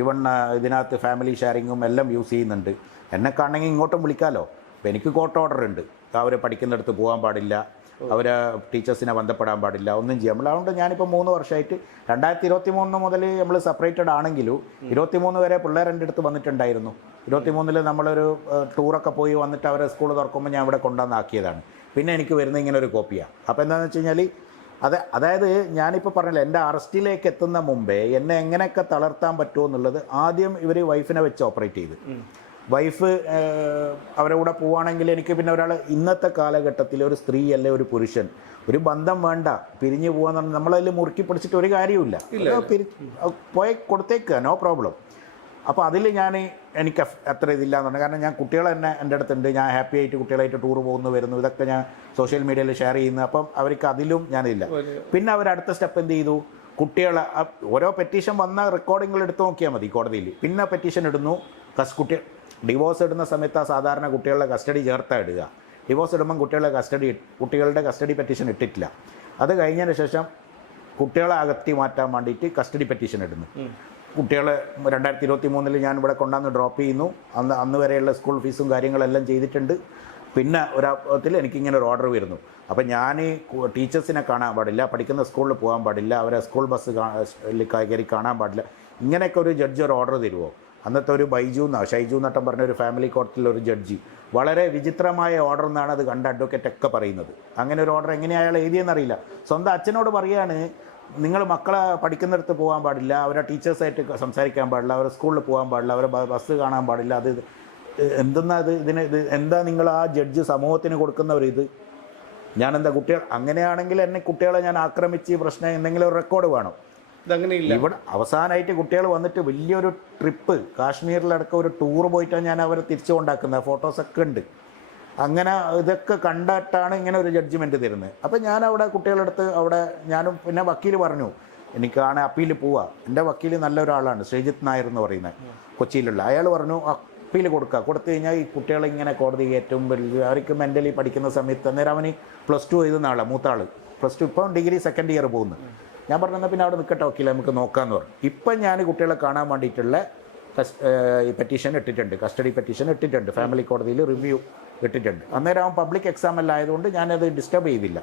ഈവൺ ഇതിനകത്ത് ഫാമിലി ഷെയറിങ്ങും എല്ലാം യൂസ് ചെയ്യുന്നുണ്ട്. എന്നെ കാണണമെങ്കിൽ ഇങ്ങോട്ടും വിളിക്കാമല്ലോ. അപ്പോൾ എനിക്ക് കോർട്ട് ഓർഡർ ഉണ്ട്. അവർ പഠിക്കുന്നിടത്ത് പോകാൻ പാടില്ല, അവർ ടീച്ചേഴ്സിനെ ബന്ധപ്പെടാൻ പാടില്ല, ഒന്നും ചെയ്യാൻ പാടില്ല. അതുകൊണ്ട് ഞാനിപ്പോൾ 3 വർഷമായിട്ട് 2023 മുതൽ നമ്മൾ സെപ്പറേറ്റഡ് ആണെങ്കിലും 23 വരെ പിള്ളേർ എൻ്റെ അടുത്ത് വന്നിട്ടുണ്ടായിരുന്നു. 23 നമ്മളൊരു ടൂറൊക്കെ പോയി വന്നിട്ട് അവരെ സ്കൂൾ തുറക്കുമ്പോൾ ഞാൻ ഇവിടെ കൊണ്ടുവന്നാക്കിയതാണ്. പിന്നെ എനിക്ക് വരുന്ന ഇങ്ങനെ ഒരു കോപ്പിയാണ്. അപ്പോൾ എന്താണെന്ന് വെച്ച് കഴിഞ്ഞാൽ അതായത് ഞാനിപ്പോൾ പറഞ്ഞില്ല, എൻ്റെ അറസ്റ്റിലേക്ക് എത്തുന്ന മുമ്പേ എന്നെ എങ്ങനെയൊക്കെ തളർത്താൻ പറ്റുമോ എന്നുള്ളത് ആദ്യം ഇവർ വൈഫിനെ വെച്ച് ഓപ്പറേറ്റ് ചെയ്ത്. വൈഫ് അവരുടെ കൂടെ പോവുകയാണെങ്കിൽ എനിക്ക് പിന്നെ ഒരാൾ ഇന്നത്തെ കാലഘട്ടത്തിൽ ഒരു സ്ത്രീ അല്ലെ ഒരു പുരുഷൻ ഒരു ബന്ധം വേണ്ട, പിരിഞ്ഞു പോകാന്ന് പറഞ്ഞാൽ നമ്മളതിൽ മുറുക്കി പിടിച്ചിട്ട് ഒരു കാര്യമില്ല. പോയി കൊടുത്തേക്കുക, നോ പ്രോബ്ലം. അപ്പോൾ അതിൽ എനിക്ക് അത്ര ഇതില്ല എന്ന് പറഞ്ഞാൽ, കാരണം ഞാൻ കുട്ടികൾ തന്നെ എൻ്റെ അടുത്തുണ്ട്. ഞാൻ ഹാപ്പി ആയിട്ട് കുട്ടികളായിട്ട് ടൂർ പോകുന്നു വരുന്നു, ഇതൊക്കെ ഞാൻ സോഷ്യൽ മീഡിയയിൽ ഷെയർ ചെയ്യുന്നു. അപ്പം അവർക്ക് അതിലും ഞാനില്ല. പിന്നെ അവരടുത്ത സ്റ്റെപ്പ് എന്ത് ചെയ്തു? കുട്ടികളെ ഓരോ പെറ്റീഷൻ വന്ന റെക്കോർഡിങ്ങൾ എടുത്ത് നോക്കിയാൽ മതി കോടതിയിൽ. പിന്നെ പെറ്റീഷൻ ഇടുന്നു. ഡിവോഴ്സ് ഇടുന്ന സമയത്ത് സാധാരണ കുട്ടികളുടെ കസ്റ്റഡി ചേർത്താ ഇടുക. ഡിവോഴ്സ് ഇടുമ്പം കുട്ടികളുടെ കസ്റ്റഡി പെറ്റീഷൻ ഇട്ടിട്ടില്ല. അത് കഴിഞ്ഞതിന് ശേഷം കുട്ടികളെ അകറ്റി മാറ്റാൻ വേണ്ടിയിട്ട് കസ്റ്റഡി പെറ്റീഷൻ ഇടുന്നു. കുട്ടികളെ 2023 ഞാൻ ഇവിടെ കൊണ്ടുവന്ന് ഡ്രോപ്പ് ചെയ്യുന്നു. അന്ന് വരെയുള്ള സ്കൂൾ ഫീസും കാര്യങ്ങളെല്ലാം ചെയ്തിട്ടുണ്ട്. പിന്നെ ഒരത്തിൽ എനിക്കിങ്ങനെ ഒരു ഓർഡർ വരുന്നു. അപ്പം ഞാൻ ടീച്ചേഴ്സിനെ കാണാൻ പാടില്ല, പഠിക്കുന്ന സ്കൂളിൽ പോകാൻ പാടില്ല, അവരെ സ്കൂൾ ബസ് കയറി കാണാൻ പാടില്ല. ഇങ്ങനെയൊക്കെ ഒരു ജഡ്ജി ഒരു ഓർഡർ തരുമോ? അന്നത്തെ ഒരു ഷൈജു നട്ടം പറഞ്ഞ ഒരു ഫാമിലി കോർട്ടിലൊരു ജഡ്ജി വളരെ വിചിത്രമായ ഓർഡർ എന്നാണ് അത് കണ്ട അഡ്വക്കേറ്റൊക്കെ പറയുന്നത്. അങ്ങനെ ഒരു ഓർഡർ എങ്ങനെയാണ് അയാൾ എഴുതിയെന്നറിയില്ല. സ്വന്തം അച്ഛനോട് പറയാണ്, നിങ്ങൾ മക്കളെ പഠിക്കുന്നിടത്ത് പോകാൻ പാടില്ല, അവരെ ടീച്ചേഴ്സായിട്ട് സംസാരിക്കാൻ പാടില്ല, അവരെ സ്കൂളിൽ പോകാൻ പാടില്ല, അവരെ ബസ് കാണാൻ പാടില്ല. എന്താ നിങ്ങൾ ആ ജഡ്ജ് സമൂഹത്തിന് കൊടുക്കുന്ന ഒരു ഇത്? ഞാനെന്താ അങ്ങനെയാണെങ്കിൽ എന്നെ കുട്ടികളെ ഞാൻ ആക്രമിച്ച് പ്രശ്നം എന്തെങ്കിലും ഒരു റെക്കോർഡ് വേണം. ഇവിടെ അവസാനമായിട്ട് കുട്ടികൾ വന്നിട്ട് വലിയൊരു ട്രിപ്പ് കാശ്മീരിലടക്കം ഒരു ടൂർ പോയിട്ടാണ് ഞാൻ അവരെ തിരിച്ചു കൊണ്ടാക്കുന്നത്. ഫോട്ടോസൊക്കെ ഉണ്ട്. അങ്ങനെ ഇതൊക്കെ കണ്ടിട്ടാണ് ഇങ്ങനെ ഒരു ജഡ്ജിമെൻറ്റ് തരുന്നത്. അപ്പം ഞാൻ അവിടെ കുട്ടികളെടുത്ത് ഞാനും പിന്നെ വക്കീൽ പറഞ്ഞു, എനിക്കാണ് അപ്പീൽ പോവുക. എൻ്റെ വക്കീൽ നല്ലൊരാളാണ്, ശ്രീജിത്ത് നായർ എന്ന് പറയുന്നത്, കൊച്ചിയിലുള്ള. അയാൾ പറഞ്ഞു അപ്പീൽ കൊടുത്തു കഴിഞ്ഞാൽ ഈ കുട്ടികളെ ഇങ്ങനെ കോടതി ഏറ്റവും വലിയ അവർക്ക് മെൻ്റലി പഠിക്കുന്ന സമയത്ത് അന്നേരം അവന് +2 എഴുതുന്ന ആളാണ്, മൂത്താൾ +2, ഇപ്പം ഡിഗ്രി 2nd ഇയർ പോകുന്നു. ഞാൻ പറഞ്ഞാൽ പിന്നെ അവിടെ നിൽക്കട്ടെ വക്കീൽ, നമുക്ക് നോക്കാമെന്ന് പറഞ്ഞു. ഇപ്പം ഞാൻ കുട്ടികളെ കാണാൻ വേണ്ടിയിട്ടുള്ള പെറ്റീഷൻ ഇട്ടിട്ടുണ്ട്, കസ്റ്റഡി പെറ്റീഷൻ ഇട്ടിട്ടുണ്ട്, ഫാമിലി കോടതിയിൽ റിവ്യൂ ഇട്ടിട്ടുണ്ട്. അന്നേരം അവൻ പബ്ലിക് എക്സാം എല്ലാം ആയതുകൊണ്ട് ഞാനത് ഡിസ്റ്റർബ് ചെയ്തില്ല.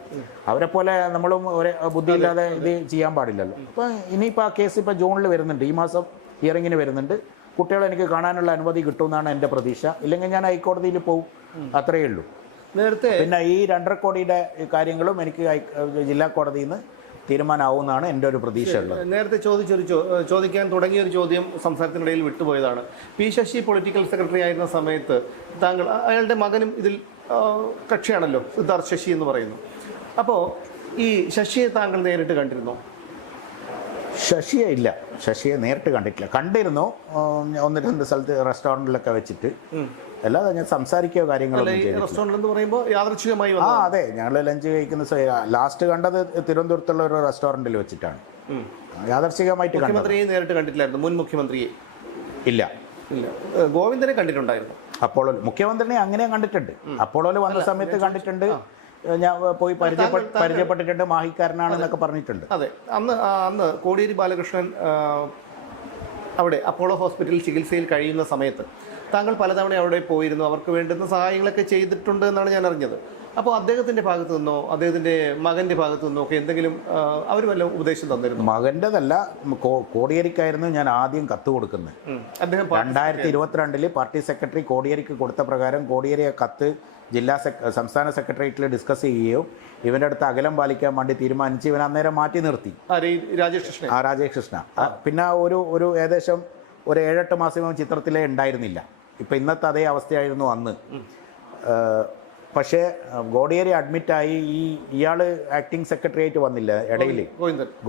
അവരെ പോലെ നമ്മളും ഒരേ ബുദ്ധിയില്ലാതെ ഇത് ചെയ്യാൻ പാടില്ലല്ലോ. അപ്പോൾ ഇനിയിപ്പോൾ ആ കേസ് ഇപ്പോൾ ജൂണിൽ വരുന്നുണ്ട്, ഈ മാസം ഹിയറിങ്ങിന് വരുന്നുണ്ട്. കുട്ടികളെ എനിക്ക് കാണാനുള്ള അനുമതി കിട്ടുമെന്നാണ് എൻ്റെ പ്രതീക്ഷ. ഇല്ലെങ്കിൽ ഞാൻ ഹൈക്കോടതിയിൽ പോകും, അത്രയേ ഉള്ളൂ. നേരത്തെ പിന്നെ ഈ 2.5 കോടിയുടെ കാര്യങ്ങളും എനിക്ക് ജില്ലാ കോടതിയിൽ നിന്ന് തീരുമാനമാവുമെന്നാണ് എൻ്റെ ഒരു പ്രതീക്ഷ ഉള്ളത്. നേരത്തെ ചോദിക്കാൻ തുടങ്ങിയൊരു ചോദ്യം സംസാരത്തിനിടയിൽ വിട്ടുപോയതാണ്. പി ശശി പൊളിറ്റിക്കൽ സെക്രട്ടറി ആയിരുന്ന സമയത്ത് താങ്കൾ, അയാളുടെ മകനും ഇതിൽ കക്ഷിയാണല്ലോ, സിദ്ധാർത്ഥ് ശശി എന്ന് പറയുന്നു. അപ്പോൾ ഈ ശശിയെ താങ്കൾ നേരിട്ട് കണ്ടിരുന്നോ? ശശിയെ നേരിട്ട് കണ്ടിട്ടില്ല. കണ്ടിരുന്നു 1-2 സ്ഥലത്ത് റെസ്റ്റോറൻറ്റിലൊക്കെ വെച്ചിട്ട്. അല്ലാതെ ഞാൻ സംസാരിക്കുകയോ കാര്യങ്ങളൊന്നും ചെയ്തിട്ടില്ല. റെസ്റ്റോറൻറ്റ് എന്ന് പറയുമ്പോൾ യാദൃച്ഛികമായി അതെ, ഞങ്ങൾ ലഞ്ച് കഴിക്കുന്ന ലാസ്റ്റ് കണ്ടത് തിരുവനന്തപുരത്തുള്ള ഒരു റെസ്റ്റോറൻറ്റിൽ വെച്ചിട്ടാണ്. യാദർശികമായിട്ട് കണ്ടത്. മുഖ്യമന്ത്രിയെ നേരിട്ട് കണ്ടിട്ടില്ലായിരുന്നു, മുൻ മുഖ്യമന്ത്രിയെ? ഇല്ല. ഗോവിന്ദനെ കണ്ടിട്ടുണ്ടായിരുന്നു. അപ്പോളോ മുഖ്യമന്ത്രിനെ അങ്ങനെ കണ്ടിട്ടുണ്ട്. അപ്പോളോയിൽ വന്ന സമയത്ത് കണ്ടിട്ടുണ്ട്, ഞാൻ പോയി പരിചയപ്പെട്ടിട്ടുണ്ട്, മാഹിക്കാരനാണെന്നൊക്കെ പറഞ്ഞിട്ടുണ്ട്. അതെ, അന്ന് കോടിയേരി ബാലകൃഷ്ണൻ അവിടെ അപ്പോളോ ഹോസ്പിറ്റലിൽ ചികിത്സയിൽ കഴിയുന്ന സമയത്ത് താങ്കൾ പലതവണ അവിടെ പോയിരുന്നു, അവർക്ക് വേണ്ടുന്ന സഹായങ്ങളൊക്കെ ചെയ്തിട്ടുണ്ട് എന്നാണ് ഞാൻ അറിഞ്ഞത്. അപ്പോൾ അദ്ദേഹത്തിൻ്റെ ഭാഗത്തു നിന്നോ അദ്ദേഹത്തിൻ്റെ മകൻ്റെ ഭാഗത്തു നിന്നോ ഒക്കെ എന്തെങ്കിലും അവർ വല്ല ഉപദേശം തന്നിരുന്നു? മകൻ്റെതല്ല, കോടിയേരിക്കായിരുന്നു ഞാൻ ആദ്യം കത്ത് കൊടുക്കുന്നത്. അദ്ദേഹം 2022 പാർട്ടി സെക്രട്ടറി കോടിയേരിക്ക് കൊടുത്ത പ്രകാരം കോടിയേരി കത്ത് സംസ്ഥാന സെക്രട്ടേറിയറ്റിൽ ഡിസ്കസ് ചെയ്യുകയും ഇവൻ്റെ അടുത്ത് അകലം പാലിക്കാൻ വേണ്ടി തീരുമാനിച്ച് ഇവൻ അന്നേരം മാറ്റി നിർത്തി. രാജേഷ് കൃഷ്ണ. പിന്നെ ഒരു ഏകദേശം ഒരു 7-8 മാസം ചിത്രത്തിലേ ഉണ്ടായിരുന്നില്ല. ഇപ്പം ഇന്നത്തെ അതേ അവസ്ഥയായിരുന്നു അന്ന്. പക്ഷേ കോടിയേരി അഡ്മിറ്റായി. ഇയാൾ ആക്ടിങ് സെക്രട്ടറി ആയിട്ട് വന്നില്ല ഇടയിൽ,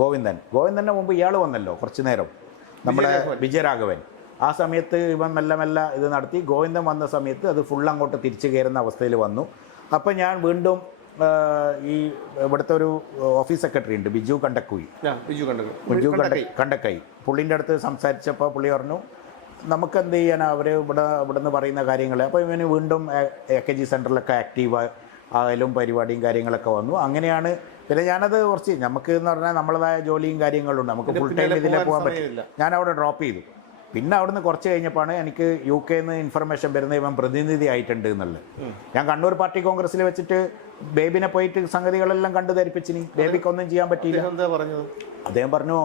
ഗോവിന്ദൻ്റെ മുമ്പ് ഇയാൾ വന്നല്ലോ കുറച്ച് നേരം, നമ്മുടെ വിജയരാഘവൻ. ആ സമയത്ത് ഇവൻ മെല്ലെ ഇത് നടത്തി. ഗോവിന്ദൻ വന്ന സമയത്ത് അത് ഫുൾ അങ്ങോട്ട് തിരിച്ചു കയറുന്ന അവസ്ഥയിൽ വന്നു. അപ്പം ഞാൻ വീണ്ടും ഈ ഇവിടുത്തെ ഒരു ഓഫീസ് സെക്രട്ടറി ഉണ്ട്, ബിജു കണ്ടക്കൈ, പുള്ളിൻ്റെ അടുത്ത് സംസാരിച്ചപ്പോൾ പുള്ളി പറഞ്ഞു നമുക്ക് എന്ത് ചെയ്യാനാണ്, അവർ ഇവിടെ നിന്ന് പറയുന്ന കാര്യങ്ങൾ. അപ്പോൾ ഇവന് വീണ്ടും AKG സെൻറ്ററിലൊക്കെ ആക്റ്റീവ് ആയാലും പരിപാടിയും കാര്യങ്ങളൊക്കെ വന്നു. അങ്ങനെയാണ്. പിന്നെ ഞാനത് കുറച്ച് നമുക്ക് എന്ന് പറഞ്ഞാൽ നമ്മളതായ ജോലിയും കാര്യങ്ങളുണ്ട്, നമുക്ക് ഫുൾ ടൈം ഇതിലേ പോകാൻ പറ്റില്ല. ഞാൻ അവിടെ ഡ്രോപ്പ് ചെയ്തു. പിന്നെ അവിടുന്ന് കുറച്ച് കഴിഞ്ഞപ്പോഴാണ് എനിക്ക് UK നിന്ന് ഇൻഫർമേഷൻ വരുന്നത് ഇവൻ പ്രതിനിധി ആയിട്ടുണ്ട് എന്നുള്ളത്. ഞാൻ കണ്ണൂർ പാർട്ടി കോൺഗ്രസ്സിൽ വെച്ചിട്ട് ബേബിനെ പോയിട്ട് സംഗതികളെല്ലാം കണ്ടു ധരിപ്പിച്ചിനി. ബേബിക്കൊന്നും ചെയ്യാൻ പറ്റിയില്ല. അദ്ദേഹം പറഞ്ഞു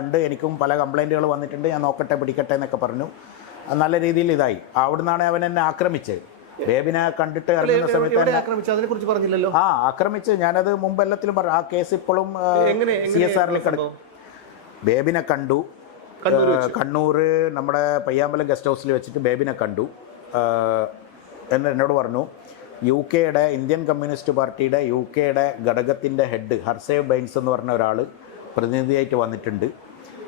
ഉണ്ട്, എനിക്കും പല കംപ്ലൈൻറ്റുകൾ വന്നിട്ടുണ്ട്, ഞാൻ നോക്കട്ടെ പിടിക്കട്ടെ എന്നൊക്കെ പറഞ്ഞു. നല്ല രീതിയിൽ ഇതായി. അവിടുന്നാണ് അവൻ എന്നെ ആക്രമിച്ചത്. ബേബിനെ കണ്ടിട്ട് ഇറങ്ങുന്ന സമയത്ത് ആക്രമിച്ച്. ഞാനത് മുമ്പ് എല്ലാത്തിലും പറഞ്ഞു. ആ കേസ് ഇപ്പോഴും CSRൽ കിടക്കും. ബേബിനെ കണ്ടു കണ്ണൂർ നമ്മുടെ പയ്യാമ്പലം ഗസ്റ്റ് ഹൗസിൽ വെച്ചിട്ട് ബേബിനെ കണ്ടു. എന്നോട് പറഞ്ഞു UK ഇന്ത്യൻ കമ്മ്യൂണിസ്റ്റ് പാർട്ടിയുടെ UK ഘടകത്തിൻ്റെ ഹെഡ് ഹർസേവ് ബൈൻസ് എന്ന് പറഞ്ഞ ഒരാൾ പ്രതിനിധിയായിട്ട് വന്നിട്ടുണ്ട്.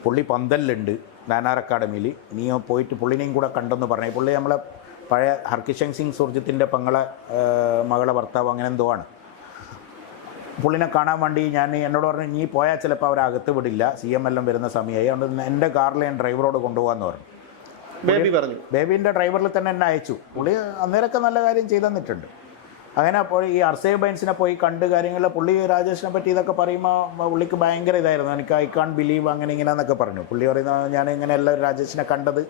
പുള്ളി പന്തലിലുണ്ട് നാനാർ അക്കാഡമിയിൽ. നീ പോയിട്ട് പുള്ളിനെയും കൂടെ കണ്ടെന്ന് പറഞ്ഞു. പുള്ളി നമ്മളെ പഴയ ഹർകിഷൻ സിംഗ് സുർജിത്തിൻ്റെ മകളെ ഭർത്താവ് അങ്ങനെ എന്തോ ആണ്. പുള്ളിനെ കാണാൻ വേണ്ടി എന്നോട് പറഞ്ഞു നീ പോയാൽ ചിലപ്പോൾ അവരകത്ത് വിടില്ല, CM എല്ലാം വരുന്ന സമയമായി, അതുകൊണ്ട് എൻ്റെ കാറിൽ ഞാൻ ഡ്രൈവറോട് കൊണ്ടുപോകാമെന്ന് പറഞ്ഞു. ബേബിൻ്റെ ഡ്രൈവറിൽ തന്നെ എന്നെ അയച്ചു. പുള്ളി അന്നേരമൊക്കെ നല്ല കാര്യം ചെയ്തു തന്നിട്ടുണ്ട്. അങ്ങനെ അപ്പോൾ ഈ അർസേവ് ബൈൻസിനെ പോയി കണ്ട് കാര്യങ്ങളിൽ പുള്ളി രാജേഷിനെ പറ്റി ഇതൊക്കെ പറയുമ്പോൾ പുള്ളിക്ക് ഭയങ്കര ഇതായിരുന്നു. എനിക്ക് ഐ കാൺ ബിലീവ് അങ്ങനെ ഇങ്ങനെയെന്നൊക്കെ പറഞ്ഞു. പുള്ളി പറയുന്നത് ഞാൻ ഇങ്ങനെ എല്ലാവരും രാജേഷിനെ കണ്ടത്.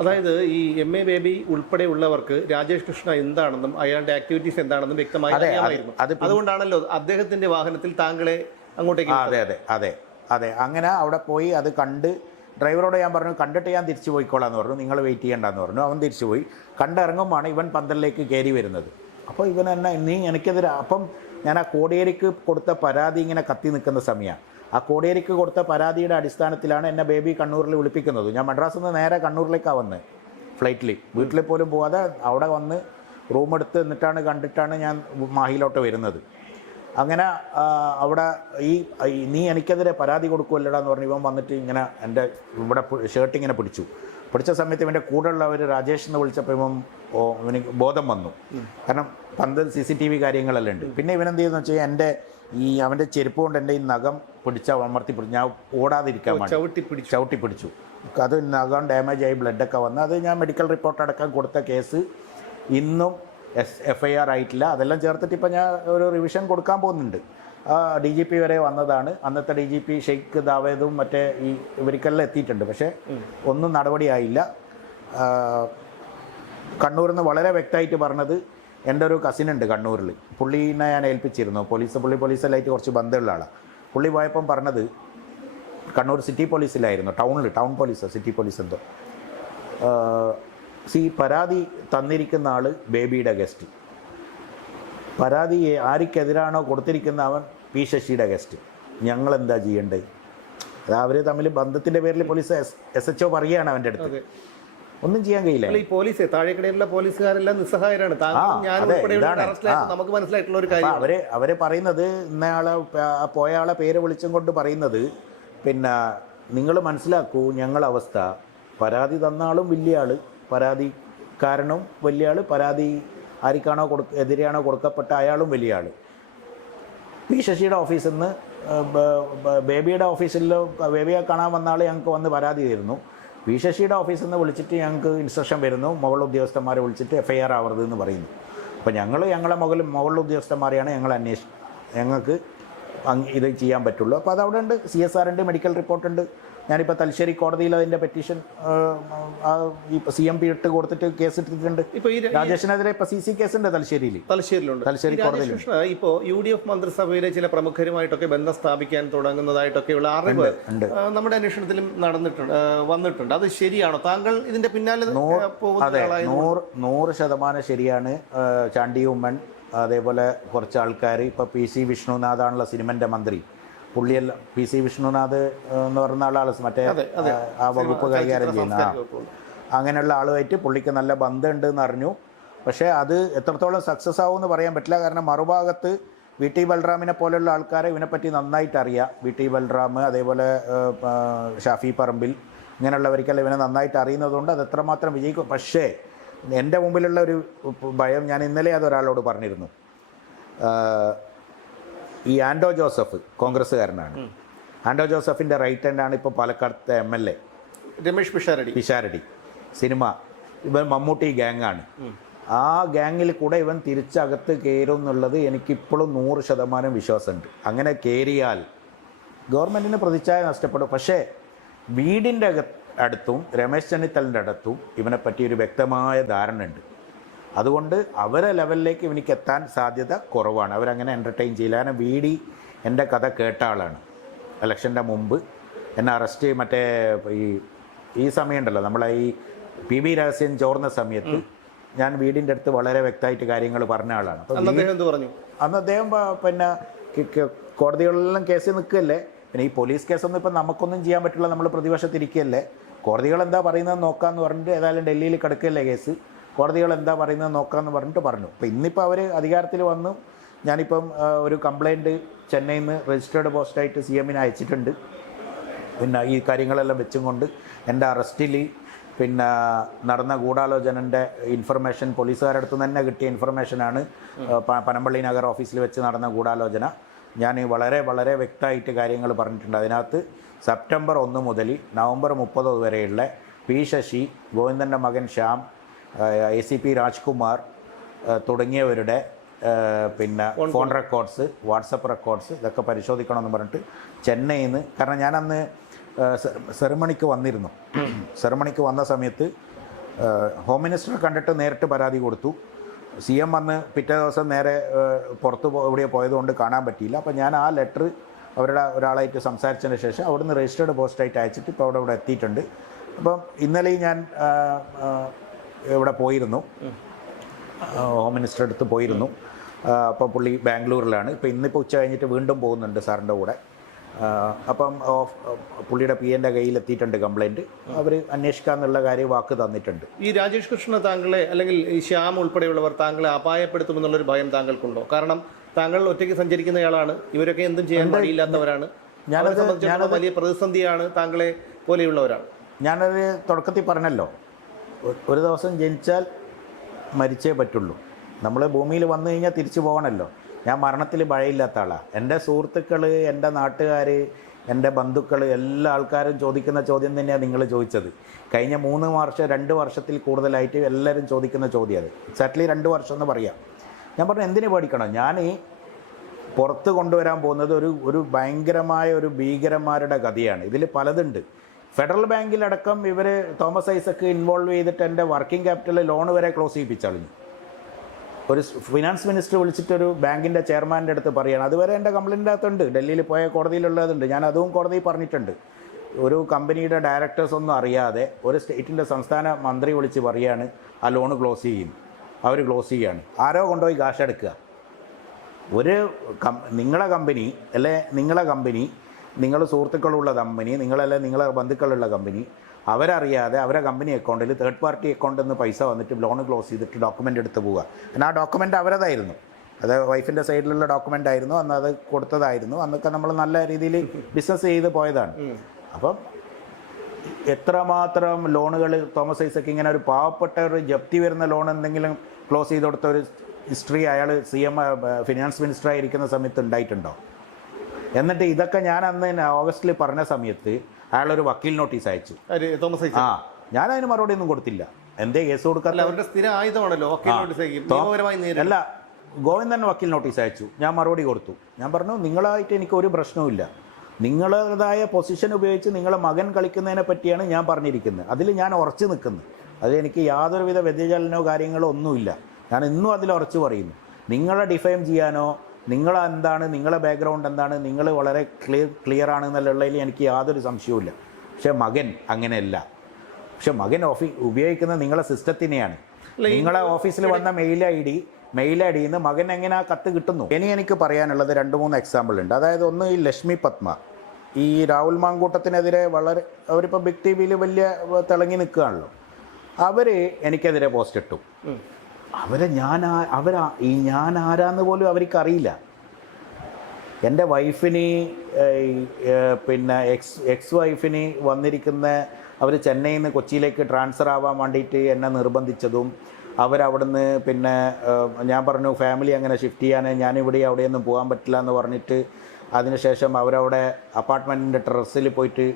അതായത് ഈ MA ബേബി ഉൾപ്പെടെയുള്ളവർക്ക് രാജേഷ് കൃഷ്ണ എന്താണെന്നും അയാളുടെ ആക്ടിവിറ്റീസ് എന്താണെന്നും വ്യക്തമായി അറിയാമായിരുന്നു. അതുകൊണ്ടാണല്ലോ അദ്ദേഹത്തിന്റെ വാഹനത്തിൽ താങ്കളെ അങ്ങോട്ടേക്ക്. അതെ. അങ്ങനെ അവിടെ പോയി അത് കണ്ട് ഡ്രൈവറോട് ഞാൻ പറഞ്ഞു കണ്ടിട്ട് ഞാൻ തിരിച്ചു പോയിക്കോളാന്ന് പറഞ്ഞു. നിങ്ങൾ വെയിറ്റ് ചെയ്യേണ്ടെന്ന് പറഞ്ഞു. അവൻ തിരിച്ചു പോയി. കണ്ടിറങ്ങുമ്പോഴാണ് ഇവൻ പന്തലിലേക്ക് കയറി വരുന്നത്. അപ്പോൾ ഇവൻ എന്നെ എനിക്കെതിരെ. അപ്പം ഞാൻ ആ കോടിയേരിക്ക് കൊടുത്ത പരാതി ഇങ്ങനെ കത്തി നിൽക്കുന്ന സമയമാണ്. ആ കോടിയേരിക്ക് കൊടുത്ത പരാതിയുടെ അടിസ്ഥാനത്തിലാണ് എന്നെ ബേബി കണ്ണൂരിൽ വിളിപ്പിക്കുന്നത്. ഞാൻ മദ്രാസിൽ നിന്ന് നേരെ കണ്ണൂരിലേക്കാണ് വന്നത് ഫ്ലൈറ്റിൽ. വീട്ടിൽ പോലും പോവാതെ അവിടെ വന്ന് റൂമെടുത്ത് എന്നിട്ടാണ് കണ്ടിട്ടാണ് ഞാൻ മാഹിയിലോട്ട് വരുന്നത്. അങ്ങനെ അവിടെ നീ എനിക്കെതിരെ പരാതി കൊടുക്കുമല്ലടാ എന്ന് പറഞ്ഞ് ഇവൻ വന്നിട്ട് ഇങ്ങനെ എൻ്റെ ഇവിടെ ഷർട്ട് ഇങ്ങനെ പിടിച്ച സമയത്ത് ഇവൻ്റെ കൂടെയുള്ളവർ രാജേഷ് എന്ന് വിളിച്ചപ്പോൾ ഇവന് ബോധം വന്നു. കാരണം പന്തൽ CCTV കാര്യങ്ങളെല്ലാം ഉണ്ട്. പിന്നെ ഇവനെന്ത് ചെയ്യുന്നു വെച്ചാൽ അവൻ്റെ ചെരുപ്പ് കൊണ്ട് എൻ്റെ ഈ നഖം അമർത്തി പിടിച്ചു. ഞാൻ ഓടാതിരിക്കാൻ വേണ്ടി ചവിട്ടി പിടിച്ചു. അത് നഖം ഡാമേജ് ആയി ബ്ലഡൊക്കെ വന്ന് അത് ഞാൻ മെഡിക്കൽ റിപ്പോർട്ട് അടക്കം കൊടുത്ത കേസ് ഇന്നും FIR ആയിട്ടില്ല. അതെല്ലാം ചേർത്തിട്ട് ഇപ്പം ഞാൻ ഒരു റിവിഷൻ കൊടുക്കാൻ പോകുന്നുണ്ട്. DGP വരെ വന്നതാണ്. അന്നത്തെ DGP ഷെയ്ഖ് ദാവേദും മറ്റേ ഇവർക്കെല്ലാം എത്തിയിട്ടുണ്ട്. പക്ഷേ ഒന്നും നടപടിയായില്ല. കണ്ണൂരിൽ നിന്ന് വളരെ വ്യക്തമായിട്ട് പറഞ്ഞത് എൻ്റെ ഒരു കസിനുണ്ട് കണ്ണൂരിൽ. പുള്ളീനെ ഞാൻ ഏൽപ്പിച്ചിരുന്നു. പുള്ളി പോലീസിലായിട്ട് കുറച്ച് ബന്ധമുള്ള ആളാണ്. പുള്ളി പോയപ്പം പറഞ്ഞത് കണ്ണൂർ സിറ്റി പോലീസിലായിരുന്നു, ടൗൺ പോലീസ്, സിറ്റി പോലീസ് എന്തോ. പരാതി തന്നിരിക്കുന്ന ആൾ ബേബിയുടെ ഗസ്റ്റ്, പരാതി ആർക്കെതിരാണോ കൊടുത്തിരിക്കുന്ന അവൻ P ശശിയുടെ ഗസ്റ്റ്. ഞങ്ങളെന്താ ചെയ്യേണ്ടത്? അത് അവർ തമ്മിൽ ബന്ധത്തിൻ്റെ പേരിൽ പോലീസ് SHO പറയുകയാണ് അവൻ്റെ അടുത്ത്. ഒന്നും ചെയ്യാൻ കഴിയില്ല. ഈ പോലീസ് താഴേക്കടയിലുള്ള പോലീസുകാരെല്ലാം നിസ്സഹായരാണ്. നമുക്ക് മനസ്സിലായിട്ടുള്ള ഒരു കാര്യം അവര് പറയുന്നത് ഇന്നയാളെ പോയ ആളെ പേര് വിളിച്ചും കൊണ്ട് പറയുന്നത് പിന്നെ നിങ്ങൾ മനസ്സിലാക്കൂ ഞങ്ങളവസ്ഥ. പരാതി തന്ന ആളും വലിയ ആൾ, പരാതി കാരനും വലിയ ആൾ, പരാതി ആർക്കാണോ എതിരെയാണോ കൊടുക്കപ്പെട്ട അയാളും വലിയ ആൾ. പി ശശിയുടെ ഓഫീസിൽ നിന്ന് ബേബിയുടെ ഓഫീസിൽ ബേബിയെ കാണാൻ വന്ന ആൾ ഞങ്ങൾക്ക് വന്ന് പരാതി തരുന്നു. പി ശശിയുടെ ഓഫീസിൽ നിന്ന് വിളിച്ചിട്ട് ഞങ്ങൾക്ക് ഇൻസ്ട്രക്ഷൻ വരുന്നു, മുകളിൽ ഉദ്യോഗസ്ഥന്മാരെ വിളിച്ചിട്ട് FIR ആവരുതെന്ന് പറയുന്നു. അപ്പോൾ ഞങ്ങളെ മുകളിൽ ഉദ്യോഗസ്ഥന്മാരെയാണ് ഞങ്ങൾക്ക് ഇത് ചെയ്യാൻ പറ്റുള്ളൂ. അപ്പോൾ അതവിടെ ഉണ്ട്, CSR ഉണ്ട്, മെഡിക്കൽ റിപ്പോർട്ടുണ്ട്. ഞാനിപ്പോൾ തലശ്ശേരി കോടതിയിൽ അതിൻ്റെ പെറ്റീഷൻ ഈ CMP ഇട്ട് കൊടുത്തിട്ട് കേസ് ഇട്ടിട്ടുണ്ട്. ഇപ്പോൾ ഈ രാജേഷിനെതിരെ ഇപ്പോൾ CC കേസുണ്ട് തലശ്ശേരിയിലുണ്ട്, തലശ്ശേരി കോടതിയിൽ. ഇപ്പോൾ UDF മന്ത്രിസഭയിലെ ചില പ്രമുഖരുമായിട്ടൊക്കെ ബന്ധം സ്ഥാപിക്കാൻ തുടങ്ങുന്നതായിട്ടൊക്കെയുള്ള അറിവ് നമ്മുടെ അന്വേഷണത്തിലും വന്നിട്ടുണ്ട്. അത് ശരിയാണോ? താങ്കൾ ഇതിന്റെ പിന്നാലെ അതെ, 100% ശരിയാണ്. ചാണ്ടി ഉമ്മൻ, അതേപോലെ കുറച്ച് ആൾക്കാർ, ഇപ്പോൾ PC വിഷ്ണുനാഥാണുള്ള സിനിമൻ്റെ മന്ത്രി, പുള്ളിയല്ല PC വിഷ്ണുനാഥ് എന്ന് പറയുന്ന ആളാണ് മറ്റേ ആ വകുപ്പ് കൈകാര്യം ചെയ്യുന്ന അങ്ങനെയുള്ള ആളുമായിട്ട് പുള്ളിക്ക് നല്ല ബന്ധമുണ്ട് എന്ന് അറിഞ്ഞു. പക്ഷേ അത് എത്രത്തോളം സക്സസ് ആവുമെന്ന് പറയാൻ പറ്റില്ല. കാരണം മറുഭാഗത്ത് VT ബൽറാമിനെ പോലെയുള്ള ആൾക്കാരെ ഇവനെപ്പറ്റി നന്നായിട്ട് അറിയാം. VT ബൽറാം, അതേപോലെ ഷാഫി പറമ്പിൽ, ഇങ്ങനെയുള്ളവർക്കെല്ലാം ഇവനെ നന്നായിട്ട് അറിയുന്നതുകൊണ്ട് അത് എത്രമാത്രം വിജയിക്കും. പക്ഷേ എൻ്റെ മുമ്പിലുള്ള ഒരു ഭയം, ഞാൻ ഇന്നലെ അതൊരാളോട് പറഞ്ഞിരുന്നു. ഈ ആൻഡോ ജോസഫ് കോൺഗ്രസ്സുകാരനാണ്. ആൻഡോ ജോസഫിൻ്റെ റൈറ്റ് ഹാൻഡാണ് ഇപ്പോൾ പാലക്കാടത്തെ MLA രമേഷ് പിഷാരടി. സിനിമ ഇവൻ മമ്മൂട്ടി ഗ്യാങ്ങാണ്. ആ ഗ്യാങ്ങിൽ കൂടെ ഇവൻ തിരിച്ചകത്ത് കയറും എന്നുള്ളത് എനിക്കിപ്പോഴും 100% വിശ്വാസമുണ്ട്. അങ്ങനെ കയറിയാൽ ഗവൺമെൻറ്റിന് പ്രതിച്ഛായ നഷ്ടപ്പെടും. പക്ഷേ വീടിൻ്റെ അടുത്തും രമേശ് ചെന്നിത്തലിൻ്റെ അടുത്തും ഇവനെപ്പറ്റി ഒരു വ്യക്തമായ ധാരണ ഉണ്ട്. അതുകൊണ്ട് അവരെ ലെവലിലേക്ക് ഇവനിക്ക് എത്താൻ സാധ്യത കുറവാണ്. അവരങ്ങനെ എൻ്റർടൈൻ ചെയ്യില്ല. കാരണം VD എൻ്റെ കഥ കേട്ട ആളാണ്. ഇലക്ഷൻ്റെ മുമ്പ് എന്നെ അറസ്റ്റ് മറ്റേ ഈ സമയമുണ്ടല്ലോ, നമ്മളെ ഈ PB രഹസ്യം ചോർന്ന സമയത്ത് ഞാൻ VDൻ്റെ അടുത്ത് വളരെ വ്യക്തമായിട്ട് കാര്യങ്ങൾ പറഞ്ഞ ആളാണ്. അന്ന് അദ്ദേഹം പിന്നെ കോടതികളിലെല്ലാം കേസ് നിൽക്കുകയല്ലേ. പിന്നെ ഈ പോലീസ് കേസൊന്നും ഇപ്പം നമുക്കൊന്നും ചെയ്യാൻ പറ്റില്ല, നമ്മൾ പ്രതിപക്ഷത്തിരിക്കുകയല്ലേ. കോടതികൾ എന്താ പറയുന്നത് നോക്കാമെന്ന് പറഞ്ഞിട്ട് ഏതായാലും ഡൽഹിയിൽ കിടക്കുകയല്ലേ കേസ്, കോടതികൾ എന്താ പറയുന്നത് നോക്കാമെന്ന് പറഞ്ഞിട്ട് പറഞ്ഞു. അപ്പോൾ ഇന്നിപ്പോൾ അവർ അധികാരത്തിൽ വന്നു. ഞാനിപ്പം ഒരു കംപ്ലയിൻറ്റ് ചെന്നൈയിൽ നിന്ന് രജിസ്റ്റേർഡ് പോസ്റ്റായിട്ട് CM-ന് അയച്ചിട്ടുണ്ട്. പിന്നെ ഈ കാര്യങ്ങളെല്ലാം വെച്ചും കൊണ്ട് എൻ്റെ അറസ്റ്റിൽ പിന്നെ നടന്ന ഗൂഢാലോചനൻ്റെ ഇൻഫർമേഷൻ പോലീസുകാരുടെ അടുത്ത് തന്നെ കിട്ടിയ ഇൻഫർമേഷനാണ്. പനമ്പള്ളി നഗർ ഓഫീസിൽ വെച്ച് നടന്ന ഗൂഢാലോചന ഞാൻ വളരെ വ്യക്തമായിട്ട് കാര്യങ്ങൾ പറഞ്ഞിട്ടുണ്ട്. അതിനകത്ത് സെപ്റ്റംബർ 1 മുതൽ നവംബർ 30 വരെയുള്ള P ശശി, ഗോവിന്ദൻ്റെ മകൻ ശ്യാം, ACP രാജ്കുമാർ തുടങ്ങിയവരുടെ പിന്നെ ഫോൺ റെക്കോർഡ്സ്, വാട്സപ്പ് റെക്കോർഡ്സ് ഇതൊക്കെ പരിശോധിക്കണമെന്ന് പറഞ്ഞിട്ട് ചെന്നൈയിൽ നിന്ന്, കാരണം ഞാനന്ന് സെറിമണിക്ക് വന്നിരുന്നു. സെറിമണിക്ക് വന്ന സമയത്ത് ഹോം മിനിസ്റ്ററെ കണ്ടിട്ട് നേരിട്ട് പരാതി കൊടുത്തു. CM വന്ന് പിറ്റേ ദിവസം നേരെ പുറത്ത് എവിടെയോ പോയതുകൊണ്ട് കാണാൻ പറ്റിയില്ല. അപ്പോൾ ഞാൻ ആ ലെറ്റർ അവരുടെ ഒരാളായിട്ട് സംസാരിച്ചതിന് ശേഷം അവിടുന്ന് രജിസ്റ്റേർഡ് പോസ്റ്റായിട്ട് അയച്ചിട്ട് ഇപ്പോൾ അവിടെ എത്തിയിട്ടുണ്ട്. അപ്പം ഇന്നലെയും ഞാൻ ഇവിടെ പോയിരുന്നു, ഹോം മിനിസ്റ്റർ അടുത്ത് പോയിരുന്നു. അപ്പോൾ പുള്ളി ബാംഗ്ലൂരിലാണ്. ഇപ്പോൾ ഇന്നിപ്പോൾ ഉച്ച കഴിഞ്ഞിട്ട് വീണ്ടും പോകുന്നുണ്ട് സാറിൻ്റെ കൂടെ. അപ്പം പുള്ളിയുടെ PA-ൻ്റെ കയ്യിലെത്തിയിട്ടുണ്ട് കംപ്ലയിൻറ്റ്. അവർ അന്വേഷിക്കാമെന്നുള്ള കാര്യം വാക്ക് തന്നിട്ടുണ്ട്. ഈ രാജേഷ് കൃഷ്ണ താങ്കളെ അല്ലെങ്കിൽ ഈ ശ്യാം ഉൾപ്പെടെയുള്ളവർ താങ്കളെ അപായപ്പെടുത്തുമെന്നുള്ളൊരു ഭയം താങ്കൾക്കുണ്ടോ? കാരണം താങ്കൾ ഒറ്റയ്ക്ക് സഞ്ചരിക്കുന്നയാളാണ്, ഇവരൊക്കെ എന്തും ചെയ്യാൻ കഴിയില്ലാത്തവരാണ്. ഞാനത് വലിയ പ്രതിസന്ധിയാണ് താങ്കളെ പോലെയുള്ളവരാണ്. ഞാനത് തുടക്കത്തിൽ പറഞ്ഞല്ലോ, ഒരു ദിവസം ജനിച്ചാൽ മരിച്ചേ പറ്റുള്ളൂ. നമ്മൾ ഭൂമിയിൽ വന്നു കഴിഞ്ഞാൽ തിരിച്ചു പോകണമല്ലോ. ഞാൻ മരണത്തിൽ ഭയമില്ലാത്ത ആളാണ്. എൻ്റെ സുഹൃത്തുക്കൾ, എൻ്റെ നാട്ടുകാർ, എൻ്റെ ബന്ധുക്കൾ, എല്ലാ ആൾക്കാരും ചോദിക്കുന്ന ചോദ്യം തന്നെയാണ് നിങ്ങൾ ചോദിച്ചത്. കഴിഞ്ഞ 2 വർഷത്തിൽ കൂടുതലായിട്ട് എല്ലാവരും ചോദിക്കുന്ന ചോദ്യം അത്. എക്സാക്ട്ലി 2 വർഷം എന്ന് പറയാം. ഞാൻ പറഞ്ഞു എന്തിനു പേടിക്കണം? ഞാൻ പുറത്ത് കൊണ്ടുവരാൻ പോകുന്നത് ഒരു ഭയങ്കരമായ ഒരു ഭീകരന്മാരുടെ കഥയാണ്. ഇതിൽ പലതുണ്ട്. ഫെഡറൽ ബാങ്കിലടക്കം ഇവർ തോമസ് ഐസക്ക് ഇൻവോൾവ് ചെയ്തിട്ട് എൻ്റെ വർക്കിംഗ് ക്യാപിറ്റൽ ലോൺ വരെ ക്ലോസ് ചെയ്യിപ്പിച്ചളിഞ്ഞു. ഒരു ഫിനാൻസ് മിനിസ്റ്റർ വിളിച്ചിട്ടൊരു ബാങ്കിൻ്റെ ചെയർമാൻ്റെ അടുത്ത് പറയുകയാണ്. അതുവരെ എൻ്റെ കംപ്ലയിൻ്റ് അകത്തുണ്ട്, ഡൽഹിയിൽ പോയ കോടതിയിലുള്ളതുണ്ട്, ഞാൻ അതും കോടതിയിൽ പറഞ്ഞിട്ടുണ്ട്. ഒരു കമ്പനിയുടെ ഡയറക്ടേഴ്സ് ഒന്നും അറിയാതെ ഒരു സ്റ്റേറ്റിൻ്റെ സംസ്ഥാന മന്ത്രി വിളിച്ച് പറയുകയാണ് ആ ലോൺ ക്ലോസ് ചെയ്യും. അവർ ക്ലോസ് ചെയ്യുകയാണ്. ആരോ കൊണ്ടുപോയി കാശ് എടുക്കുക. നിങ്ങളെ കമ്പനി അല്ലെ, നിങ്ങൾ സുഹൃത്തുക്കളുള്ള കമ്പനി, നിങ്ങളെ ബന്ധുക്കളുള്ള കമ്പനി, അവരറിയാതെ അവരെ കമ്പനി അക്കൗണ്ടിൽ തേർഡ് പാർട്ടി അക്കൗണ്ടിൽ നിന്ന് പൈസ വന്നിട്ട് ലോൺ ക്ലോസ് ചെയ്തിട്ട് ഡോക്യുമെൻ്റ് എടുത്ത് പോവുക. എന്നാൽ ആ ഡോക്യുമെൻ്റ് അവരതായിരുന്നു, അത് വൈഫിൻ്റെ സൈഡിലുള്ള ഡോക്യുമെൻ്റ് ആയിരുന്നു, അന്ന് അത് കൊടുത്തതായിരുന്നു. അന്നൊക്കെ നമ്മൾ നല്ല രീതിയിൽ ബിസിനസ് ചെയ്ത് പോയതാണ്. അപ്പം എത്രമാത്രം ലോണുകൾ തോമസ് ഐസക്ക് ഇങ്ങനെ ഒരു പാവപ്പെട്ട ഒരു ജപ്തി വരുന്ന ലോൺ എന്തെങ്കിലും ക്ലോസ് ചെയ്ത് കൊടുത്ത ഒരു ഹിസ്റ്ററി അയാൾ ഫിനാൻസ് മിനിസ്റ്ററായിരിക്കുന്ന സമയത്ത് ഉണ്ടായിട്ടുണ്ടോ? എന്നിട്ട് ഇതൊക്കെ ഞാൻ അന്ന് ഓഗസ്റ്റിൽ പറഞ്ഞ സമയത്ത് അയാളൊരു വക്കീൽ നോട്ടീസ് അയച്ചു. തോമസ് ഐസക് ഞാൻ അതിന് മറുപടി ഒന്നും കൊടുത്തില്ല. എന്തേ കേസ് കൊടുക്കാറില്ല? അവരുടെ സ്ഥിര ആയുധമാണല്ലോ വക്കീൽ നോട്ടീസ്. അല്ല, ഗോവിന്ദൻ വക്കീൽ നോട്ടീസ് അയച്ചു, ഞാൻ മറുപടി കൊടുത്തു. ഞാൻ പറഞ്ഞു നിങ്ങളായിട്ട് എനിക്ക് ഒരു പ്രശ്നവുമില്ല, നിങ്ങളുടേതായ പൊസിഷൻ ഉപയോഗിച്ച് നിങ്ങളെ മകൻ കളിക്കുന്നതിനെ പറ്റിയാണ് ഞാൻ പറഞ്ഞിരിക്കുന്നത്, അതിൽ ഞാൻ ഉറച്ചു നിൽക്കുന്നു. അതിൽ എനിക്ക് യാതൊരുവിധ വ്യതിചലനോ കാര്യങ്ങളോ ഒന്നുമില്ല. ഞാൻ ഇന്നും അതിൽ ഉറച്ചു പറയുന്നു. നിങ്ങളെ ഡിഫൈം ചെയ്യാനോ നിങ്ങളെന്താണ്, നിങ്ങളെ ബാക്ക്ഗ്രൗണ്ട് എന്താണ്, നിങ്ങൾ വളരെ ക്ലിയർ ആണെന്നുള്ളതിൽ എനിക്ക് യാതൊരു സംശയവുമില്ല. പക്ഷേ മകൻ അങ്ങനെയല്ല. പക്ഷെ മകൻ ഉപയോഗിക്കുന്നത് നിങ്ങളെ സിസ്റ്റത്തിനെയാണ്. നിങ്ങളെ ഓഫീസിൽ വന്ന മെയിൽ ഐ ഡിയിൽ നിന്ന് മകൻ എങ്ങനെ ആ കത്ത് കിട്ടുന്നു? എനിക്ക് പറയാനുള്ളത് 2-3 എക്സാമ്പിൾ ഉണ്ട്. അതായത് ഒന്ന്, ഈ ലക്ഷ്മി പത്മ ഈ രാഹുൽ മാങ്കൂട്ടത്തിനെതിരെ വളരെ അവരിപ്പോൾ ബിഗ് ടി വിയിൽ വലിയ തിളങ്ങി നിൽക്കുകയാണല്ലോ. അവർ എനിക്കെതിരെ പോസ്റ്റ് ഇട്ടു. ഞാൻ ആരാന്ന് പോലും അവർക്കറിയില്ല. എൻ്റെ വൈഫിന് പിന്നെ എക്സ് വൈഫിന് വന്നിരിക്കുന്ന അവർ ചെന്നൈയിൽ നിന്ന് കൊച്ചിയിലേക്ക് ട്രാൻസ്ഫർ ആവാൻ വേണ്ടിയിട്ട് എന്നെ നിർബന്ധിച്ചതും അവരവിടുന്ന് പിന്നെ ഞാൻ പറഞ്ഞു ഫാമിലി അങ്ങനെ ഷിഫ്റ്റ് ചെയ്യാൻ ഞാനിവിടെ അവിടെയൊന്നും പോകാൻ പറ്റില്ല എന്ന് പറഞ്ഞിട്ട് അതിനുശേഷം അവരവിടെ അപ്പാർട്ട്മെൻറ്റിൻ്റെ ടെറസിൽ പോയിട്ട്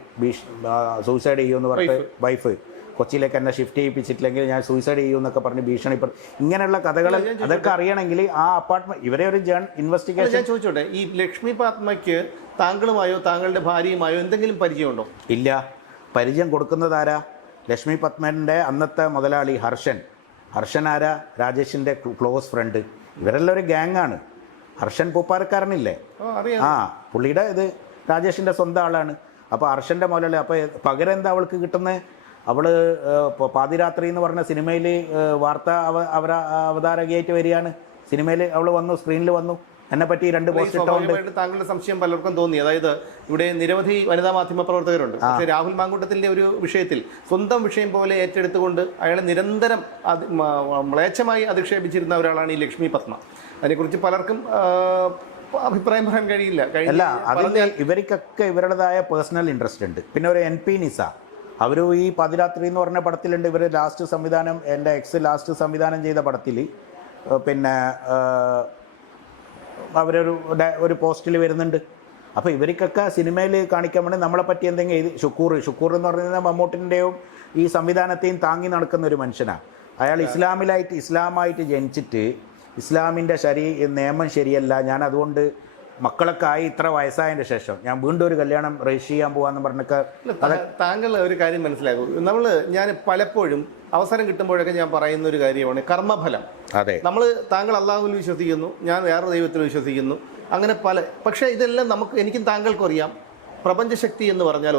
സൂസൈഡ് ചെയ്യുമെന്ന് പറഞ്ഞിട്ട് വൈഫ് കൊച്ചിയിലേക്ക് എന്നെ ഷിഫ്റ്റ് ചെയ്യിപ്പിച്ചിട്ടില്ലെങ്കിൽ ഞാൻ സൂസൈഡ് ചെയ്യുമെന്നൊക്കെ പറഞ്ഞ് ഭീഷണിപ്പെടും. ഇങ്ങനെയുള്ള കഥകൾ അതൊക്കെ അറിയണമെങ്കിൽ ആ അപ്പാർട്ട്മെൻറ്റ് ഇവരെ ഒരു ഇൻവെസ്റ്റിഗേഷൻ. ഞാൻ ചോദിച്ചോട്ടെ, ഈ ലക്ഷ്മി പത്മയ്ക്ക് താങ്കളുമായോ താങ്കളുടെ ഭാര്യയുമായോ എന്തെങ്കിലും പരിചയമുണ്ടോ? ഇല്ല. പരിചയം കൊടുക്കുന്നത് ആരാ? ലക്ഷ്മി പത്മൻ്റെ അന്നത്തെ മുതലാളി ഹർഷൻ ആരാ? രാജേഷിൻ്റെ ക്ലോസ് ഫ്രണ്ട്. ഇവരെല്ലാം ഒരു ഗ്യാങ്ങാണ്. ഹർഷൻ പൂപ്പാരക്കാരനില്ലേ? പുള്ളിയുടെ ഇത് രാജേഷിൻ്റെ സ്വന്തം ആളാണ്. അപ്പോൾ ഹർഷൻ്റെ മുതലാളി. അപ്പോൾ പകരം എന്താ അവൾക്ക് കിട്ടുന്നത്? അവൾ പാതിരാത്രി എന്ന് പറഞ്ഞ സിനിമയിൽ വാർത്താ അവതാരകയായിട്ട് വരികയാണ്. സിനിമയിൽ അവൾ വന്നു, സ്ക്രീനിൽ വന്നു. എന്നെ പറ്റി 2 പോസ്റ്റ് ഇട്ടുകൊണ്ട് താങ്കളുടെ സംശയം പലർക്കും തോന്നി. അതായത് ഇവിടെ നിരവധി വനിതാ മാധ്യമ പ്രവർത്തകരുണ്ട്. പക്ഷേ രാഹുൽ മാങ്കൂട്ടത്തിൻ്റെ ഒരു വിഷയത്തിൽ സ്വന്തം വിഷയം പോലെ ഏറ്റെടുത്തുകൊണ്ട് അയാളെ നിരന്തരം മ്ലേച്ഛമായി അധിക്ഷേപിച്ചിരുന്ന ഒരാളാണ് ഈ ലക്ഷ്മി പത്മ. അതിനെക്കുറിച്ച് പലർക്കും അഭിപ്രായം പറയാൻ കഴിയില്ല. അതിൽ ഇവർക്കൊക്കെ ഇവരുടേതായ പേഴ്സണൽ ഇൻട്രസ്റ്റ് ഉണ്ട്. പിന്നെ ഒരു NP നിസ, അവരും ഈ പാതിരാത്രി എന്ന് പറഞ്ഞ പടത്തിലുണ്ട്. ഇവർ ലാസ്റ്റ് സംവിധാനം, എൻ്റെ എക്സ് ലാസ്റ്റ് സംവിധാനം ചെയ്ത പടത്തിൽ പിന്നെ അവരൊരു പോസ്റ്റിൽ വരുന്നുണ്ട്. അപ്പോൾ ഇവർക്കൊക്കെ സിനിമയിൽ കാണിക്കാൻ വേണ്ടി നമ്മളെ പറ്റി എന്തെങ്കിലും ഷുക്കൂർ എന്ന് പറഞ്ഞാൽ മമ്മൂട്ടിൻ്റെയും ഈ സംവിധാനത്തെയും താങ്ങി നടക്കുന്ന ഒരു മനുഷ്യനാണ്. അയാൾ ഇസ്ലാമായിട്ട് ജനിച്ചിട്ട് ഇസ്ലാമിൻ്റെ നിയമം ശരിയല്ല, ഞാൻ അതുകൊണ്ട് മക്കളൊക്കെ ആയി ഇത്ര വയസ്സായതിൻ്റെ ശേഷം ഞാൻ വീണ്ടും ഒരു കല്യാണം രജിസ്റ്റർ ചെയ്യാൻ പോകാന്ന് പറഞ്ഞൊക്കെ. താങ്കൾ ഒരു കാര്യം മനസ്സിലാക്കൂ. ഞാൻ പലപ്പോഴും അവസരം കിട്ടുമ്പോഴൊക്കെ ഞാൻ പറയുന്ന ഒരു കാര്യമാണ് കർമ്മഫലം. അതെ, താങ്കൾ അള്ളാഹുവിൽ വിശ്വസിക്കുന്നു, ഞാൻ വേറെ ദൈവത്തിൽ വിശ്വസിക്കുന്നു, അങ്ങനെ പക്ഷേ ഇതെല്ലാം എനിക്കും താങ്കൾക്കും അറിയാം, പ്രപഞ്ചശക്തി എന്ന് പറഞ്ഞാൽ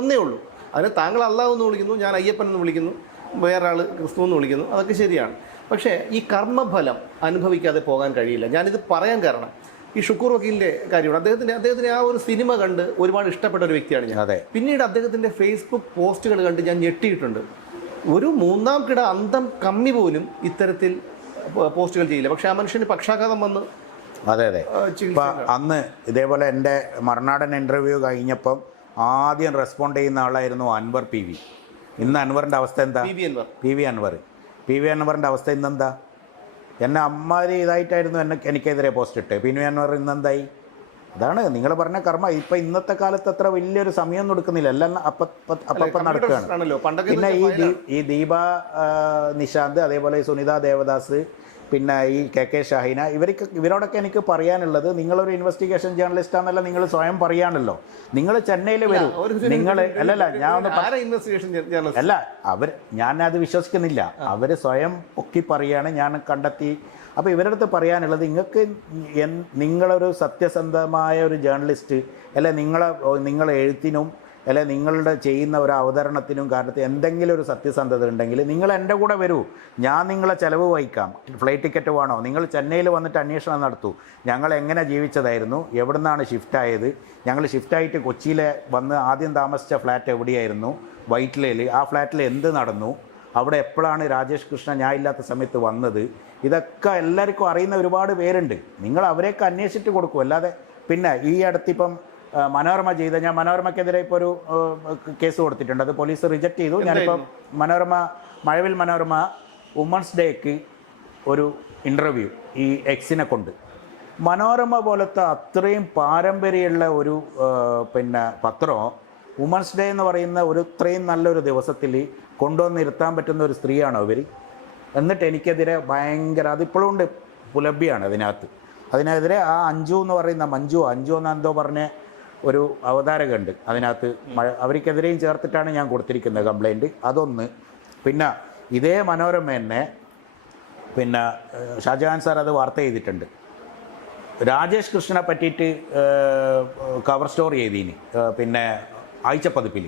ഒന്നേ ഉള്ളൂ. അതിന് താങ്കൾ അള്ളാഹു എന്ന് വിളിക്കുന്നു, ഞാൻ അയ്യപ്പൻ എന്ന് വിളിക്കുന്നു, വേറെ ആൾ ക്രിസ്തു എന്ന് വിളിക്കുന്നു, അതൊക്കെ ശരിയാണ്. പക്ഷേ ഈ കർമ്മഫലം അനുഭവിക്കാതെ പോകാൻ കഴിയില്ല. ഞാനിത് പറയാൻ കാരണം ഈ ഷുക്കൂർ വക്കീലിൻ്റെ കാര്യമാണ്. അദ്ദേഹത്തിന് ആ ഒരു സിനിമ കണ്ട് ഒരുപാട് ഇഷ്ടപ്പെട്ട ഒരു വ്യക്തിയാണ് ഞാൻ. പിന്നീട് അദ്ദേഹത്തിൻ്റെ ഫേസ്ബുക്ക് പോസ്റ്റുകൾ കണ്ട് ഞാൻ ഞെട്ടിയിട്ടുണ്ട്. ഒരു 3-ാം കിട അന്തം കമ്മി പോലും ഇത്തരത്തിൽ പോസ്റ്റുകൾ ചെയ്യില്ല. പക്ഷെ ആ മനുഷ്യന് പക്ഷാഘാതം വന്ന്. അതെ. അന്ന് ഇതേപോലെ എൻ്റെ മറുനാടൻ ഇൻ്റർവ്യൂ കഴിഞ്ഞപ്പം ആദ്യം റെസ്പോണ്ട് ചെയ്യുന്ന ആളായിരുന്നു അൻവർ PV. ഇന്ന് അൻവറിൻ്റെ അവസ്ഥ എന്താ? പി വി അൻവറിൻ്റെ അവസ്ഥ ഇന്നെന്താ? എന്നെ അമ്മാരി ഇതായിട്ടായിരുന്നു എനിക്കെതിരെ പോസ്റ്റ് ഇട്ട്. പി വി അൻവർ ഇന്നെന്തായി? അതാണ് നിങ്ങൾ പറഞ്ഞ കർമ്മ. ഇപ്പം ഇന്നത്തെ കാലത്ത് അത്ര വലിയൊരു സമയമൊന്നും എടുക്കുന്നില്ല, എല്ലാം അപ്പം നടക്കുകയാണ്. പിന്നെ ഈ ദീപ നിശാന്ത്, അതേപോലെ സുനിത ദേവദാസ്, പിന്നെ ഈ KK ഷാഹിന, ഇവരോടൊക്കെ എനിക്ക് പറയാനുള്ളത്, നിങ്ങളൊരു ഇൻവെസ്റ്റിഗേഷൻ ജേർണലിസ്റ്റാന്നല്ല നിങ്ങൾ സ്വയം പറയാണല്ലോ. നിങ്ങൾ ചെന്നൈയിൽ വരൂ. നിങ്ങൾ ഞാനത് വിശ്വസിക്കുന്നില്ല. അവർ സ്വയം പൊക്കി പറയാണ്, ഞാൻ കണ്ടെത്തി. അപ്പോൾ ഇവരുടെ അടുത്ത് പറയാനുള്ളത്, നിങ്ങളൊരു സത്യസന്ധമായ ഒരു ജേർണലിസ്റ്റ് അല്ലെ, നിങ്ങളെ എഴുത്തിനും അല്ലെ നിങ്ങളുടെ ചെയ്യുന്ന ഒരു അവതരണത്തിനും കാരണത്തിൽ എന്തെങ്കിലും ഒരു സത്യസന്ധത ഉണ്ടെങ്കിൽ നിങ്ങൾ എൻ്റെ കൂടെ വരൂ, ഞാൻ നിങ്ങളെ ചിലവ് വഹിക്കാം. ഫ്ലൈറ്റ് ടിക്കറ്റ് വേണോ? നിങ്ങൾ ചെന്നൈയിൽ വന്നിട്ട് അന്വേഷണം നടത്തൂ. ഞങ്ങൾ എങ്ങനെ ജീവിച്ചതായിരുന്നു, എവിടെ നിന്നാണ് ഷിഫ്റ്റായത്, ഞങ്ങൾ ഷിഫ്റ്റായിട്ട് കൊച്ചിയിലെ വന്ന് ആദ്യം താമസിച്ച ഫ്ലാറ്റ് എവിടെയായിരുന്നു, വൈറ്റ്ലയിൽ, ആ ഫ്ലാറ്റിൽ എന്ത് നടന്നു, അവിടെ എപ്പോഴാണ് രാജേഷ് കൃഷ്ണ ഞാൻ ഇല്ലാത്ത സമയത്ത് വന്നത്, ഇതൊക്കെ എല്ലാവർക്കും അറിയുന്ന ഒരുപാട് പേരുണ്ട്. നിങ്ങൾ അവരെയൊക്കെ അന്വേഷിച്ചിട്ട് കൊടുക്കും. അല്ലാതെ പിന്നെ ഈ അടുത്തിപ്പം മനോരമ ചെയ്ത, ഞാൻ മനോരമയ്ക്കെതിരെ ഇപ്പോൾ ഒരു കേസ് കൊടുത്തിട്ടുണ്ട്, അത് പോലീസ് റിജക്റ്റ് ചെയ്തു. ഞാനിപ്പോൾ മനോരമ, മഴവിൽ മനോരമ വുമൻസ് ഡേക്ക് ഒരു ഇൻ്റർവ്യൂ ഈ എക്സിനെ കൊണ്ട്, മനോരമ പോലത്തെ അത്രയും പാരമ്പര്യമുള്ള ഒരു പിന്നെ പത്രം വുമൻസ് ഡേ എന്ന് പറയുന്ന ഒരു ഇത്രയും നല്ലൊരു ദിവസത്തിൽ കൊണ്ടുവന്നിരുത്താൻ പറ്റുന്ന ഒരു സ്ത്രീയാണോ ഇവർ? എന്നിട്ട് എനിക്കെതിരെ ഭയങ്കര, അതിപ്പോഴും ഉണ്ട്, പുലഭ്യാണ് അതിനെതിരെ ആ അഞ്ജു എന്ന് പറയുന്ന അഞ്ജു എന്നെന്തോ പറഞ്ഞ ഒരു അവതാരകമുണ്ട് അതിനകത്ത്, അവർക്കെതിരെയും ചേർത്തിട്ടാണ് ഞാൻ കൊടുത്തിരിക്കുന്നത് കംപ്ലൈൻറ്റ്. അതൊന്ന്. പിന്നെ ഇതേ മനോരമ തന്നെ പിന്നെ ഷാജഹാൻ സാർ അത് വാർത്ത ചെയ്തിട്ടുണ്ട്, രാജേഷ് കൃഷ്ണനെ പറ്റിയിട്ട് കവർ സ്റ്റോറി ചെയ്തീന്, പിന്നെ ആഴ്ചപ്പതിപ്പിൽ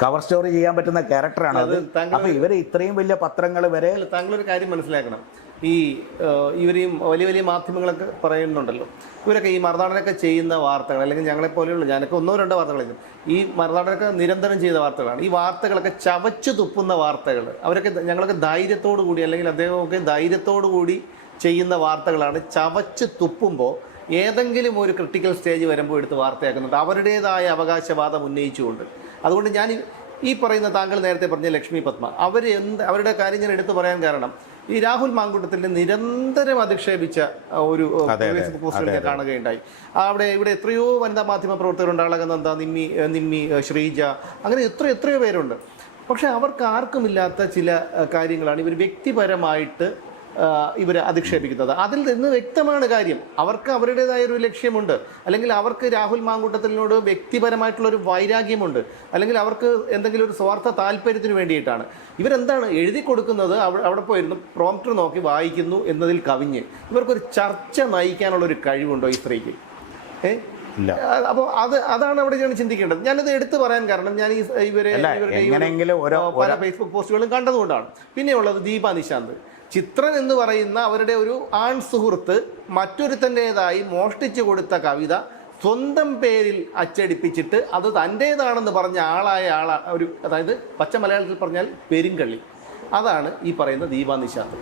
കവർ സ്റ്റോറി ചെയ്യാൻ പറ്റുന്ന ക്യാരക്ടറാണ് അത്. അപ്പോൾ ഇവർ ഇത്രയും വലിയ പത്രങ്ങൾ വരെ, താങ്കളൊരു കാര്യം മനസ്സിലാക്കണം, ഈ ഇവരെയും വലിയ വലിയ മാധ്യമങ്ങളൊക്കെ പറയുന്നുണ്ടല്ലോ, ഇവരൊക്കെ ഈ മറുനാടനൊക്കെ ചെയ്യുന്ന വാർത്തകൾ, അല്ലെങ്കിൽ ഞങ്ങളെപ്പോലെയുള്ള, ഞാനൊക്കെ 1-2 വാർത്തകൾ ചെയ്തു, ഈ മറുനാടനൊക്കെ നിരന്തരം ചെയ്ത വാർത്തകളാണ്. ഈ വാർത്തകളൊക്കെ ചവച്ചു തുപ്പുന്ന വാർത്തകൾ, അവരൊക്കെ ഞങ്ങളൊക്കെ ധൈര്യത്തോടു കൂടി, അല്ലെങ്കിൽ അദ്ദേഹമൊക്കെ ധൈര്യത്തോടു കൂടി ചെയ്യുന്ന വാർത്തകളാണ്. ചവച്ച് തുപ്പുമ്പോൾ ഏതെങ്കിലും ഒരു ക്രിട്ടിക്കൽ സ്റ്റേജ് വരുമ്പോൾ എടുത്ത് വാർത്തയാക്കുന്നുണ്ട്, അവരുടേതായ അവകാശവാദം ഉന്നയിച്ചുകൊണ്ട്. അതുകൊണ്ട് ഞാൻ ഈ പറയുന്ന, താങ്കൾ നേരത്തെ പറഞ്ഞ ലക്ഷ്മി പത്മ, അവരുടെ കാര്യം ഞാൻ എടുത്തു പറയാൻ കാരണം, ഈ രാഹുൽ മാങ്കൂട്ടത്തിൻ്റെ നിരന്തരം അധിക്ഷേപിച്ച ഒരു ഫേസ്ബുക്ക് പോസ്റ്റുകൾ ഞാൻ കാണുകയുണ്ടായി. ഇവിടെ എത്രയോ വനിതാ മാധ്യമ പ്രവർത്തകരുണ്ട്, അളകനന്ദ, നിമ്മി, ശ്രീജ, അങ്ങനെ എത്രയോ പേരുണ്ട്. പക്ഷേ അവർക്ക് ആർക്കുമില്ലാത്ത ചില കാര്യങ്ങളാണ് ഇവർ വ്യക്തിപരമായിട്ട് ഇവർ അധിക്ഷേപിക്കുന്നത്. അതിൽ നിന്ന് വ്യക്തമാണ് കാര്യം, അവർക്ക് അവരുടേതായ ഒരു ലക്ഷ്യമുണ്ട്, അല്ലെങ്കിൽ അവർക്ക് രാഹുൽ മാങ്കൂട്ടത്തിനോട് വ്യക്തിപരമായിട്ടുള്ളൊരു വൈരാഗ്യമുണ്ട്, അല്ലെങ്കിൽ അവർക്ക് എന്തെങ്കിലും ഒരു സ്വാർത്ഥ താല്പര്യത്തിന് വേണ്ടിയിട്ടാണ്. ഇവരെന്താണ് എഴുതി കൊടുക്കുന്നത്, അവിടെ പോയിരുന്നു പ്രോംപ്റ്റർ നോക്കി വായിക്കുന്നു എന്നതിൽ കവിഞ്ഞ് ഇവർക്കൊരു ചർച്ച നയിക്കാനുള്ളൊരു കഴിവുണ്ടോ ഈ സ്ത്രീക്ക്? അപ്പോൾ അതാണ് അവിടെ ഞാൻ ചിന്തിക്കേണ്ടത്. ഞാനിത് എടുത്തു പറയാൻ കാരണം, ഞാൻ പല ഫേസ്ബുക്ക് പോസ്റ്റുകളും കണ്ടതുകൊണ്ടാണ്. പിന്നെയുള്ളത് ദീപ നിശാന്ത്, ചിത്രൻ എന്ന് പറയുന്ന അവരുടെ ഒരു ആൺ സുഹൃത്ത് മറ്റൊരുത്തൻ്റേതായി മോഷ്ടിച്ചു കൊടുത്ത കവിത സ്വന്തം പേരിൽ അച്ചടിപ്പിച്ചിട്ട് അത് തൻ്റേതാണെന്ന് പറഞ്ഞ ഒരു, അതായത് പച്ച മലയാളത്തിൽ പറഞ്ഞാൽ പെരുങ്കള്ളി, അതാണ് ഈ പറയുന്ന ദീപ നിശാന്ത്.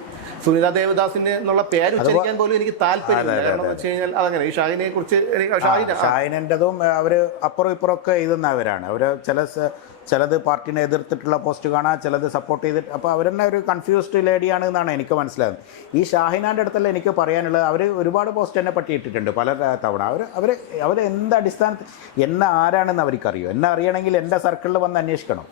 സുനിത ദേവദാസിന്റെ എന്നുള്ള പേര് ഉച്ചരിക്കാൻ പോലും എനിക്ക് താല്പര്യമില്ല. കാരണം വെച്ച് കഴിഞ്ഞാൽ അതങ്ങനെ, ഈ ഷാഹിനെ കുറിച്ച്, ഷാഹിനൻ്റെതും അവർ അപ്പുറം ഇപ്പുറമൊക്കെ എഴുതുന്നവരാണ്. അവർ ചിലത് പാർട്ടിനെ എതിർത്തിട്ടുള്ള പോസ്റ്റ് കാണാം, ചിലത് സപ്പോർട്ട് ചെയ്തിട്ട്, അപ്പോൾ അവരെന്നെ ഒരു കൺഫ്യൂസ്ഡ് ലേഡിയാണ് എന്നാണ് എനിക്ക് മനസ്സിലാകുന്നത്. ഈ ഷാഹിനാൻ്റെ അടുത്തല്ല എനിക്ക് പറയാനുള്ളത്, അവർ ഒരുപാട് പോസ്റ്റ് എന്നെ പറ്റി ഇട്ടിട്ടുണ്ട് പല തവണ. അവർ എന്ത് അടിസ്ഥാനത്തിൽ എന്നെ ആരാണെന്ന് അവർക്കറിയോ? എന്നെ അറിയണമെങ്കിൽ എൻ്റെ സർക്കിളിൽ വന്ന് അന്വേഷിക്കണം,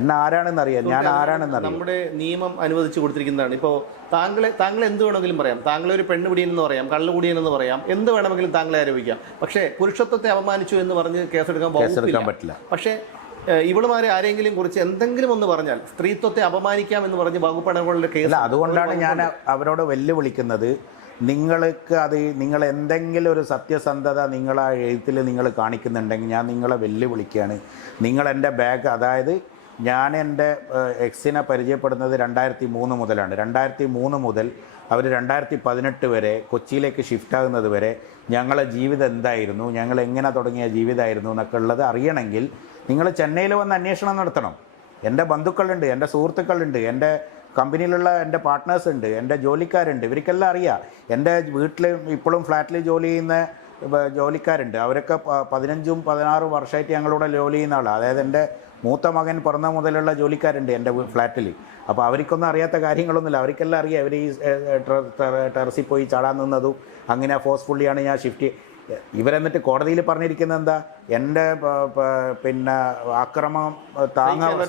എന്നെ ആരാണെന്ന് അറിയാം, ഞാൻ ആരാണെന്ന് അറിയാം. നമ്മുടെ നിയമം അനുവദിച്ചു കൊടുത്തിരിക്കുന്നതാണ്. ഇപ്പോൾ താങ്കൾ എന്ത് വേണമെങ്കിലും പറയാം, താങ്കളൊരു പെണ്ണുപിടിയെന്ന് പറയാം, കള്ളുകുടിയെന്ന് പറയാം, എന്ത് വേണമെങ്കിലും താങ്കളെ ആരോപിക്കാം. പക്ഷേ പുരുഷത്വത്തെ അപമാനിച്ചു എന്ന് പറഞ്ഞ് കേസെടുക്കാൻ പറ്റില്ല. പക്ഷേ ഇവളുമാരെ ആരെങ്കിലും കുറിച്ച് എന്തെങ്കിലും ഒന്ന് പറഞ്ഞാൽ സ്ത്രീത്വത്തെ അപമാനിക്കാം എന്ന് പറഞ്ഞ് വകുപ്പടകളുടെ കേസ്. അതുകൊണ്ടാണ് ഞാൻ അവരോട് വെല്ലുവിളിക്കുന്നത്, നിങ്ങൾ എന്തെങ്കിലും ഒരു സത്യസന്ധത നിങ്ങൾ ആ എഴുത്തിൽ നിങ്ങൾ കാണിക്കുന്നുണ്ടെങ്കിൽ ഞാൻ നിങ്ങളെ വെല്ലുവിളിക്കുകയാണ്. നിങ്ങൾ എൻ്റെ ബാഗ്, അതായത് ഞാൻ എൻ്റെ എക്സിനെ പരിചയപ്പെടുന്നത് 2003 മുതലാണ്. 2003 മുതൽ അവർ 2018 വരെ കൊച്ചിയിലേക്ക് ഷിഫ്റ്റ് ആകുന്നത് വരെ ഞങ്ങളെ ജീവിതം എന്തായിരുന്നു, ഞങ്ങൾ എങ്ങനെ തുടങ്ങിയ ജീവിതമായിരുന്നു എന്നൊക്കെ ഉള്ളത് അറിയണമെങ്കിൽ നിങ്ങൾ ചെന്നൈയിൽ വന്ന് അന്വേഷണം നടത്തണം. എൻ്റെ ബന്ധുക്കളുണ്ട്, എൻ്റെ സുഹൃത്തുക്കളുണ്ട്, എൻ്റെ കമ്പനിയിലുള്ള എൻ്റെ പാർട്ട്നേഴ്സ് ഉണ്ട്, എൻ്റെ ജോലിക്കാരുണ്ട്, ഇവർക്കെല്ലാം അറിയാം. എൻ്റെ വീട്ടിൽ ഇപ്പോഴും ഫ്ലാറ്റിൽ ജോലി ചെയ്യുന്ന ജോലിക്കാരുണ്ട്, അവരൊക്കെ 15-16 വർഷമായിട്ട് ഞങ്ങളിവിടെ ജോലി ചെയ്യുന്ന ആളാണ്. അതായത് എൻ്റെ മൂത്ത മകൻ പിറന്ന മുതലുള്ള ജോലിക്കാരുണ്ട് എൻ്റെ ഫ്ലാറ്റിൽ. അപ്പോൾ അവർക്കൊന്നും അറിയാത്ത കാര്യങ്ങളൊന്നുമില്ല, അവർക്കെല്ലാം അറിയാം. അവർ ഈ ടെറസിൽ പോയി ചാടാൻ നിന്നതും അങ്ങനെ ഫോഴ്സ്ഫുള്ളിയാണ് ഞാൻ ഷിഫ്റ്റ്. ഇവരെന്നിട്ട് കോടതിയിൽ പറഞ്ഞിരിക്കുന്നത് എന്താ, എൻ്റെ പിന്നെ ആക്രമം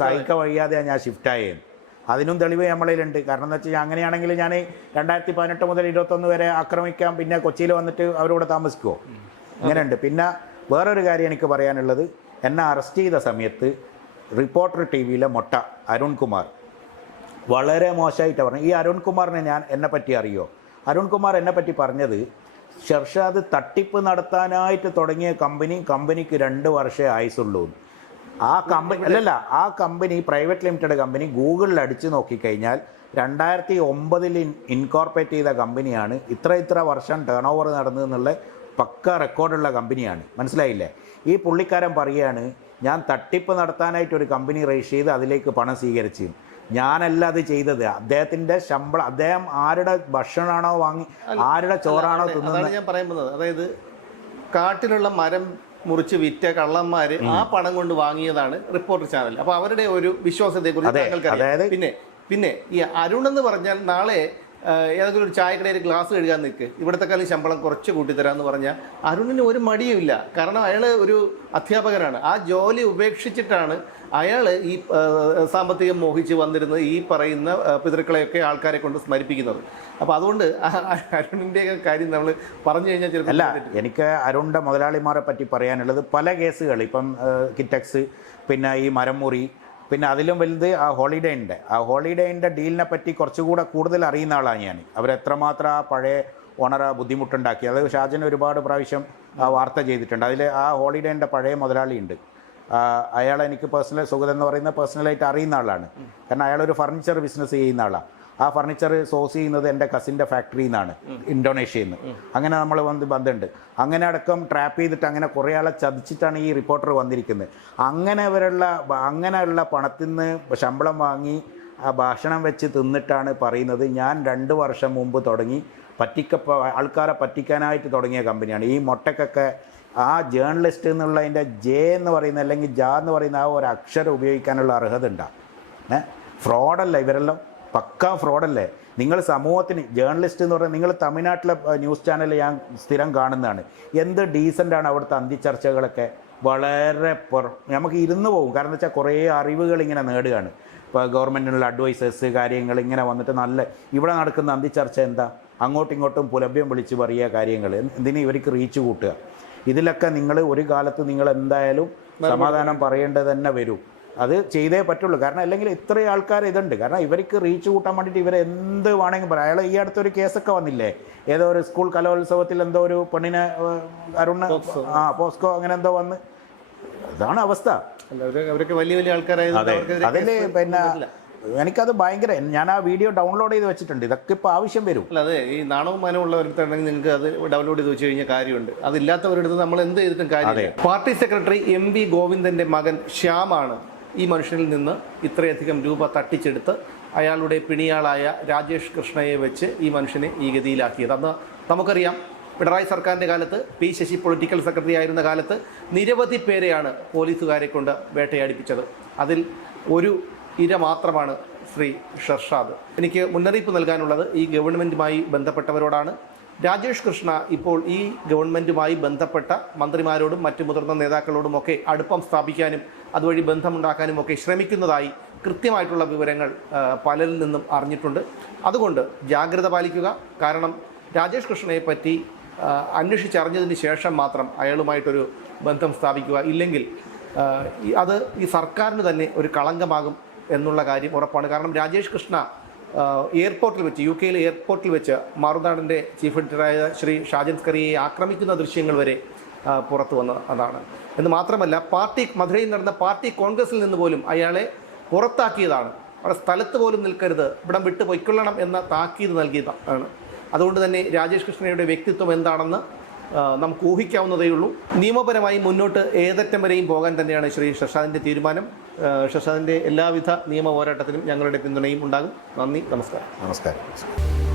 സഹിക്ക വയ്യാതെയാണ് ഞാൻ ഷിഫ്റ്റായത്. അതിനും തെളിവ് നമ്മളിലുണ്ട്. കാരണം എന്താ വെച്ചാൽ അങ്ങനെയാണെങ്കിൽ ഞാൻ 2018 മുതൽ 2021 വരെ ആക്രമിക്കാം, പിന്നെ കൊച്ചിയിൽ വന്നിട്ട് അവരോട് താമസിക്കുമോ? ഇങ്ങനെയുണ്ട്. പിന്നെ വേറൊരു കാര്യം എനിക്ക് പറയാനുള്ളത്, എന്നെ അറസ്റ്റ് ചെയ്ത സമയത്ത് റിപ്പോർട്ടർ TV-യിലെ മൊട്ട അരുൺകുമാർ വളരെ മോശമായിട്ടാണ് പറഞ്ഞത്. ഈ അരുൺകുമാറിനെ എന്നെപ്പറ്റി അറിയോ? അരുൺകുമാർ എന്നെപ്പറ്റി പറഞ്ഞത്, ഷർഷാദ് തട്ടിപ്പ് നടത്താനായിട്ട് തുടങ്ങിയ കമ്പനിക്ക് 2 വർഷമേ ആയുസുള്ളൂ. ആ കമ്പനി പ്രൈവറ്റ് ലിമിറ്റഡ് കമ്പനി ഗൂഗിളിൽ അടിച്ചു നോക്കിക്കഴിഞ്ഞാൽ 2009 ഇൻകോർപ്പറേറ്റ് ചെയ്ത കമ്പനിയാണ്. ഇത്ര വർഷം ടേൺ ഓവർ നടന്നതെന്നുള്ള പക്ക റെക്കോർഡുള്ള കമ്പനിയാണ്. മനസ്സിലായില്ലേ? ഈ പുള്ളിക്കാരൻ പറയുകയാണ്, ഞാൻ തട്ടിപ്പ് നടത്താനായിട്ട് ഒരു കമ്പനി രജിസ്റ്റർ ചെയ്ത് അതിലേക്ക് പണം സ്വീകരിച്ചു. ഞാനല്ല അത് ചെയ്തത്. അദ്ദേഹത്തിൻ്റെ ശമ്പളം, അദ്ദേഹം ആരുടെ ഭക്ഷണമാണോ വാങ്ങി, ആരുടെ ചോറാണോ തിന്നുന്നത്. ഞാൻ പറയുന്നത്, അതായത് കാട്ടിലുള്ള മരം മുറിച്ച് വിറ്റ കള്ളന്മാര് ആ പണം കൊണ്ട് വാങ്ങിയതാണ് റിപ്പോർട്ടർ ചാനൽ. അപ്പൊ അവരുടെ ഒരു വിശ്വാസത്തെക്കുറിച്ച് താങ്കൾക്കറിയാം. പിന്നെ ഈ അരുൺ എന്ന് പറഞ്ഞാൽ നാളെ ഏതെങ്കിലും ഒരു ചായക്കടയിൽ ഗ്ലാസ് കഴുകാൻ നിൽക്ക്, ഇവിടത്തെക്കാളും ശമ്പളം കുറച്ച് കൂട്ടിത്തരാമെന്ന് പറഞ്ഞാൽ അരുണിന് ഒരു മടിയുമില്ല. കാരണം അയാൾ ഒരു അധ്യാപകനാണ്. ആ ജോലി ഉപേക്ഷിച്ചിട്ടാണ് അയാൾ ഈ സാമ്പത്തികം മോഹിച്ച് വന്നിരുന്നത് ഈ പറയുന്ന പിതൃക്കളെയൊക്കെ ആൾക്കാരെ കൊണ്ട് സ്മരിപ്പിക്കുന്നത്. അപ്പോൾ അതുകൊണ്ട് അരുണിൻ്റെ കാര്യം നമ്മൾ പറഞ്ഞു കഴിഞ്ഞാൽ ചിലപ്പോൾ അല്ല, എനിക്ക് അരുണിൻ്റെ മുതലാളിമാരെ പറ്റി പറയാനുള്ളത് പല കേസുകൾ, ഇപ്പം കിറ്റക്സ്, പിന്നെ ഈ മരം മുറി, പിന്നെ അതിലും വലുത് ആ ഹോളിഡേൻ്റെ ഡീലിനെ പറ്റി കുറച്ചുകൂടെ കൂടുതൽ അറിയുന്ന ആളാണ് ഞാൻ. അവരെത്രമാത്രം ആ പഴയ ഓണർ ബുദ്ധിമുട്ടുണ്ടാക്കി, അത് ഷാജൻ ഒരുപാട് പ്രാവശ്യം വാർത്ത ചെയ്തിട്ടുണ്ട്. അതിൽ ആ ഹോളിഡേൻ്റെ പഴയ മുതലാളിയുണ്ട്, അയാളെ എനിക്ക് സുഗതൻ എന്ന് പറയുന്ന പേഴ്സണലായിട്ട് അറിയുന്ന ആളാണ്. കാരണം അയാളൊരു ഫർണിച്ചർ ബിസിനസ് ചെയ്യുന്ന ആളാണ്. ആ ഫർണിച്ചർ സോഴ്സ് ചെയ്യുന്നത് എൻ്റെ കസിൻ്റെ ഫാക്ടറിയിൽ നിന്നാണ്, ഇന്തോനേഷ്യയിൽ നിന്ന്. അങ്ങനെ നമ്മൾ ബന്ധമുണ്ട്. അങ്ങനെ അടക്കം ട്രാപ്പ് ചെയ്തിട്ട് അങ്ങനെ കുറേ ആളെ ചതിച്ചിട്ടാണ് ഈ റിപ്പോർട്ടർ വന്നിരിക്കുന്നത്. അങ്ങനെയുള്ള പണത്തിൽ നിന്ന് ശമ്പളം വാങ്ങി ആ ഭക്ഷണം വെച്ച് തിന്നിട്ടാണ് പറയുന്നത് ഞാൻ 2 വർഷം മുമ്പ് തുടങ്ങി ആൾക്കാരെ പറ്റിക്കാനായിട്ട് തുടങ്ങിയ കമ്പനിയാണ്. ഈ മൊട്ടക്കൊക്കെ ആ ജേർണലിസ്റ്റ് എന്നുള്ളതിൻ്റെ ജെ എന്ന് പറയുന്ന അല്ലെങ്കിൽ ജാ എന്ന് പറയുന്ന ആ ഒരു അക്ഷരം ഉപയോഗിക്കാനുള്ള അർഹത ഉണ്ടാകും. ഫ്രോഡല്ല ഇവരെല്ലാം, പക്കാ ഫ്രോഡല്ലേ. നിങ്ങൾ സമൂഹത്തിന് ജേർണലിസ്റ്റ് എന്ന് പറഞ്ഞാൽ നിങ്ങൾ തമിഴ്നാട്ടിലെ ന്യൂസ് ചാനൽ ഞാൻ സ്ഥിരം കാണുന്നതാണ്. എന്ത് ഡീസൻ്റാണ് അവിടുത്തെ അന്തിച്ചർച്ചകളൊക്കെ, വളരെ നമുക്ക് ഇരുന്ന് പോകും. കാരണം എന്താ വെച്ചാൽ കുറേ അറിവുകൾ ഇങ്ങനെ നേടുകയാണ്. ഇപ്പോൾ ഗവൺമെൻറ്റിനുള്ള അഡ്വൈസേഴ്സ് കാര്യങ്ങൾ ഇങ്ങനെ വന്നിട്ട് നല്ല ഇവിടെ നടക്കുന്ന അന്തിച്ചർച്ച എന്താ, അങ്ങോട്ടും ഇങ്ങോട്ടും പുലഭ്യം വിളിച്ച് പറയുക കാര്യങ്ങൾ, എന്തിന് ഇവർക്ക് റീച്ച് കൂട്ടുക. ഇതിലൊക്കെ നിങ്ങൾ ഒരു കാലത്ത് നിങ്ങൾ എന്തായാലും സമാധാനം പറയേണ്ടത് തന്നെ വരും. അത് ചെയ്തേ പറ്റുള്ളൂ. കാരണം അല്ലെങ്കിൽ ഇത്രയും ആൾക്കാർ ഇതുണ്ട്. കാരണം ഇവർക്ക് റീച്ച് കൂട്ടാൻ വേണ്ടിയിട്ട് ഇവരെന്ത് വേണമെങ്കിൽ പറയാം. അയാൾ ഈ അടുത്തൊരു കേസൊക്കെ വന്നില്ലേ, ഏതോ ഒരു സ്കൂൾ കലോത്സവത്തിൽ എന്തോ ഒരു പെണ്ണിനെ അരുണ് പോസ്കോ അങ്ങനെ എന്തോ വന്ന്, അതാണ് അവസ്ഥ. അവരൊക്കെ വലിയ വലിയ ആൾക്കാരായത് അതിൽ പിന്നെ എനിക്കത് ഭയങ്കര, ഞാൻ ആ വീഡിയോ ഡൗൺലോഡ് ചെയ്ത് വെച്ചിട്ടുണ്ട്. ഇതൊക്കെ ഇപ്പോൾ ആവശ്യം വരും. അല്ല, അതെ, ഈ നാണവും മാനവും ഉള്ളവരുത്താണെങ്കിൽ നിങ്ങൾക്ക് അത് ഡൗൺലോഡ് ചെയ്ത് വെച്ച് കഴിഞ്ഞാൽ കാര്യമുണ്ട്. അതില്ലാത്തവരെടുത്ത് നമ്മൾ എന്ത് ചെയ്തിട്ടും കാര്യമില്ല. പാർട്ടി സെക്രട്ടറി MV ഗോവിന്ദന്റെ മകൻ ശ്യാമാണ് ഈ മനുഷ്യനിൽ നിന്ന് ഇത്രയധികം രൂപ തട്ടിച്ചെടുത്ത് അയാളുടെ പിണിയാളായ രാജേഷ് കൃഷ്ണയെ വെച്ച് ഈ മനുഷ്യനെ ഈ ഗതിയിലാക്കിയത്. അന്ന് നമുക്കറിയാം, പിണറായി സർക്കാരിൻ്റെ കാലത്ത് P. ശശി പൊളിറ്റിക്കൽ സെക്രട്ടറി ആയിരുന്ന കാലത്ത് നിരവധി പേരെയാണ് പോലീസുകാരെ കൊണ്ട് വേട്ടയാടിപ്പിച്ചത്. അതിൽ ഒരു ഇര മാത്രമാണ് ശ്രീ ഷർഷാദ്. എനിക്ക് മുന്നറിയിപ്പ് നൽകാനുള്ളത് ഈ ഗവൺമെൻറ്റുമായി ബന്ധപ്പെട്ടവരോടാണ്. രാജേഷ് കൃഷ്ണ ഇപ്പോൾ ഈ ഗവൺമെൻറ്റുമായി ബന്ധപ്പെട്ട മന്ത്രിമാരോടും മറ്റു മുതിർന്ന നേതാക്കളോടുമൊക്കെ അടുപ്പം സ്ഥാപിക്കാനും അതുവഴി ബന്ധമുണ്ടാക്കാനും ഒക്കെ ശ്രമിക്കുന്നതായി കൃത്യമായിട്ടുള്ള വിവരങ്ങൾ പലരിൽ നിന്നും അറിഞ്ഞിട്ടുണ്ട്. അതുകൊണ്ട് ജാഗ്രത പാലിക്കുക. കാരണം രാജേഷ് കൃഷ്ണയെ പറ്റി അന്വേഷിച്ചറിഞ്ഞതിന് ശേഷം മാത്രം അയാളുമായിട്ടൊരു ബന്ധം സ്ഥാപിക്കുക. ഇല്ലെങ്കിൽ അത് ഈ സർക്കാരിന് തന്നെ ഒരു കളങ്കമാകും എന്നുള്ള കാര്യം ഉറപ്പാണ്. കാരണം രാജേഷ് കൃഷ്ണ എയർപോർട്ടിൽ വെച്ച്, UK എയർപോർട്ടിൽ വെച്ച് മറുനാടിൻ്റെ ചീഫ് എഡിറ്ററായ ശ്രീ ഷാജൻ സ്കറിയെ ആക്രമിക്കുന്ന ദൃശ്യങ്ങൾ വരെ പുറത്തു അതാണ്. എന്ന് മാത്രമല്ല, മധുരയിൽ നടന്ന പാർട്ടി കോൺഗ്രസിൽ നിന്ന് പോലും അയാളെ പുറത്താക്കിയതാണ്. അവിടെ സ്ഥലത്ത് പോലും നിൽക്കരുത്, ഇവിടം വിട്ടു പൊയ്ക്കൊള്ളണം എന്ന താക്കീത് നൽകിയതാണ്. അതുകൊണ്ട് തന്നെ രാജേഷ് കൃഷ്ണയുടെ വ്യക്തിത്വം എന്താണെന്ന് നമുക്ക് ഊഹിക്കാവുന്നതേ ഉള്ളൂ. നിയമപരമായി മുന്നോട്ട് ഏതറ്റം വരെയും പോകാൻ തന്നെയാണ് ശ്രീ ഷർഷാദിൻ്റെ തീരുമാനം. ഷർഷാദിൻ്റെ എല്ലാവിധ നിയമ പോരാട്ടത്തിനും ഞങ്ങളുടെ പിന്തുണയും ഉണ്ടാകും. നന്ദി, നമസ്കാരം. നമസ്കാരം.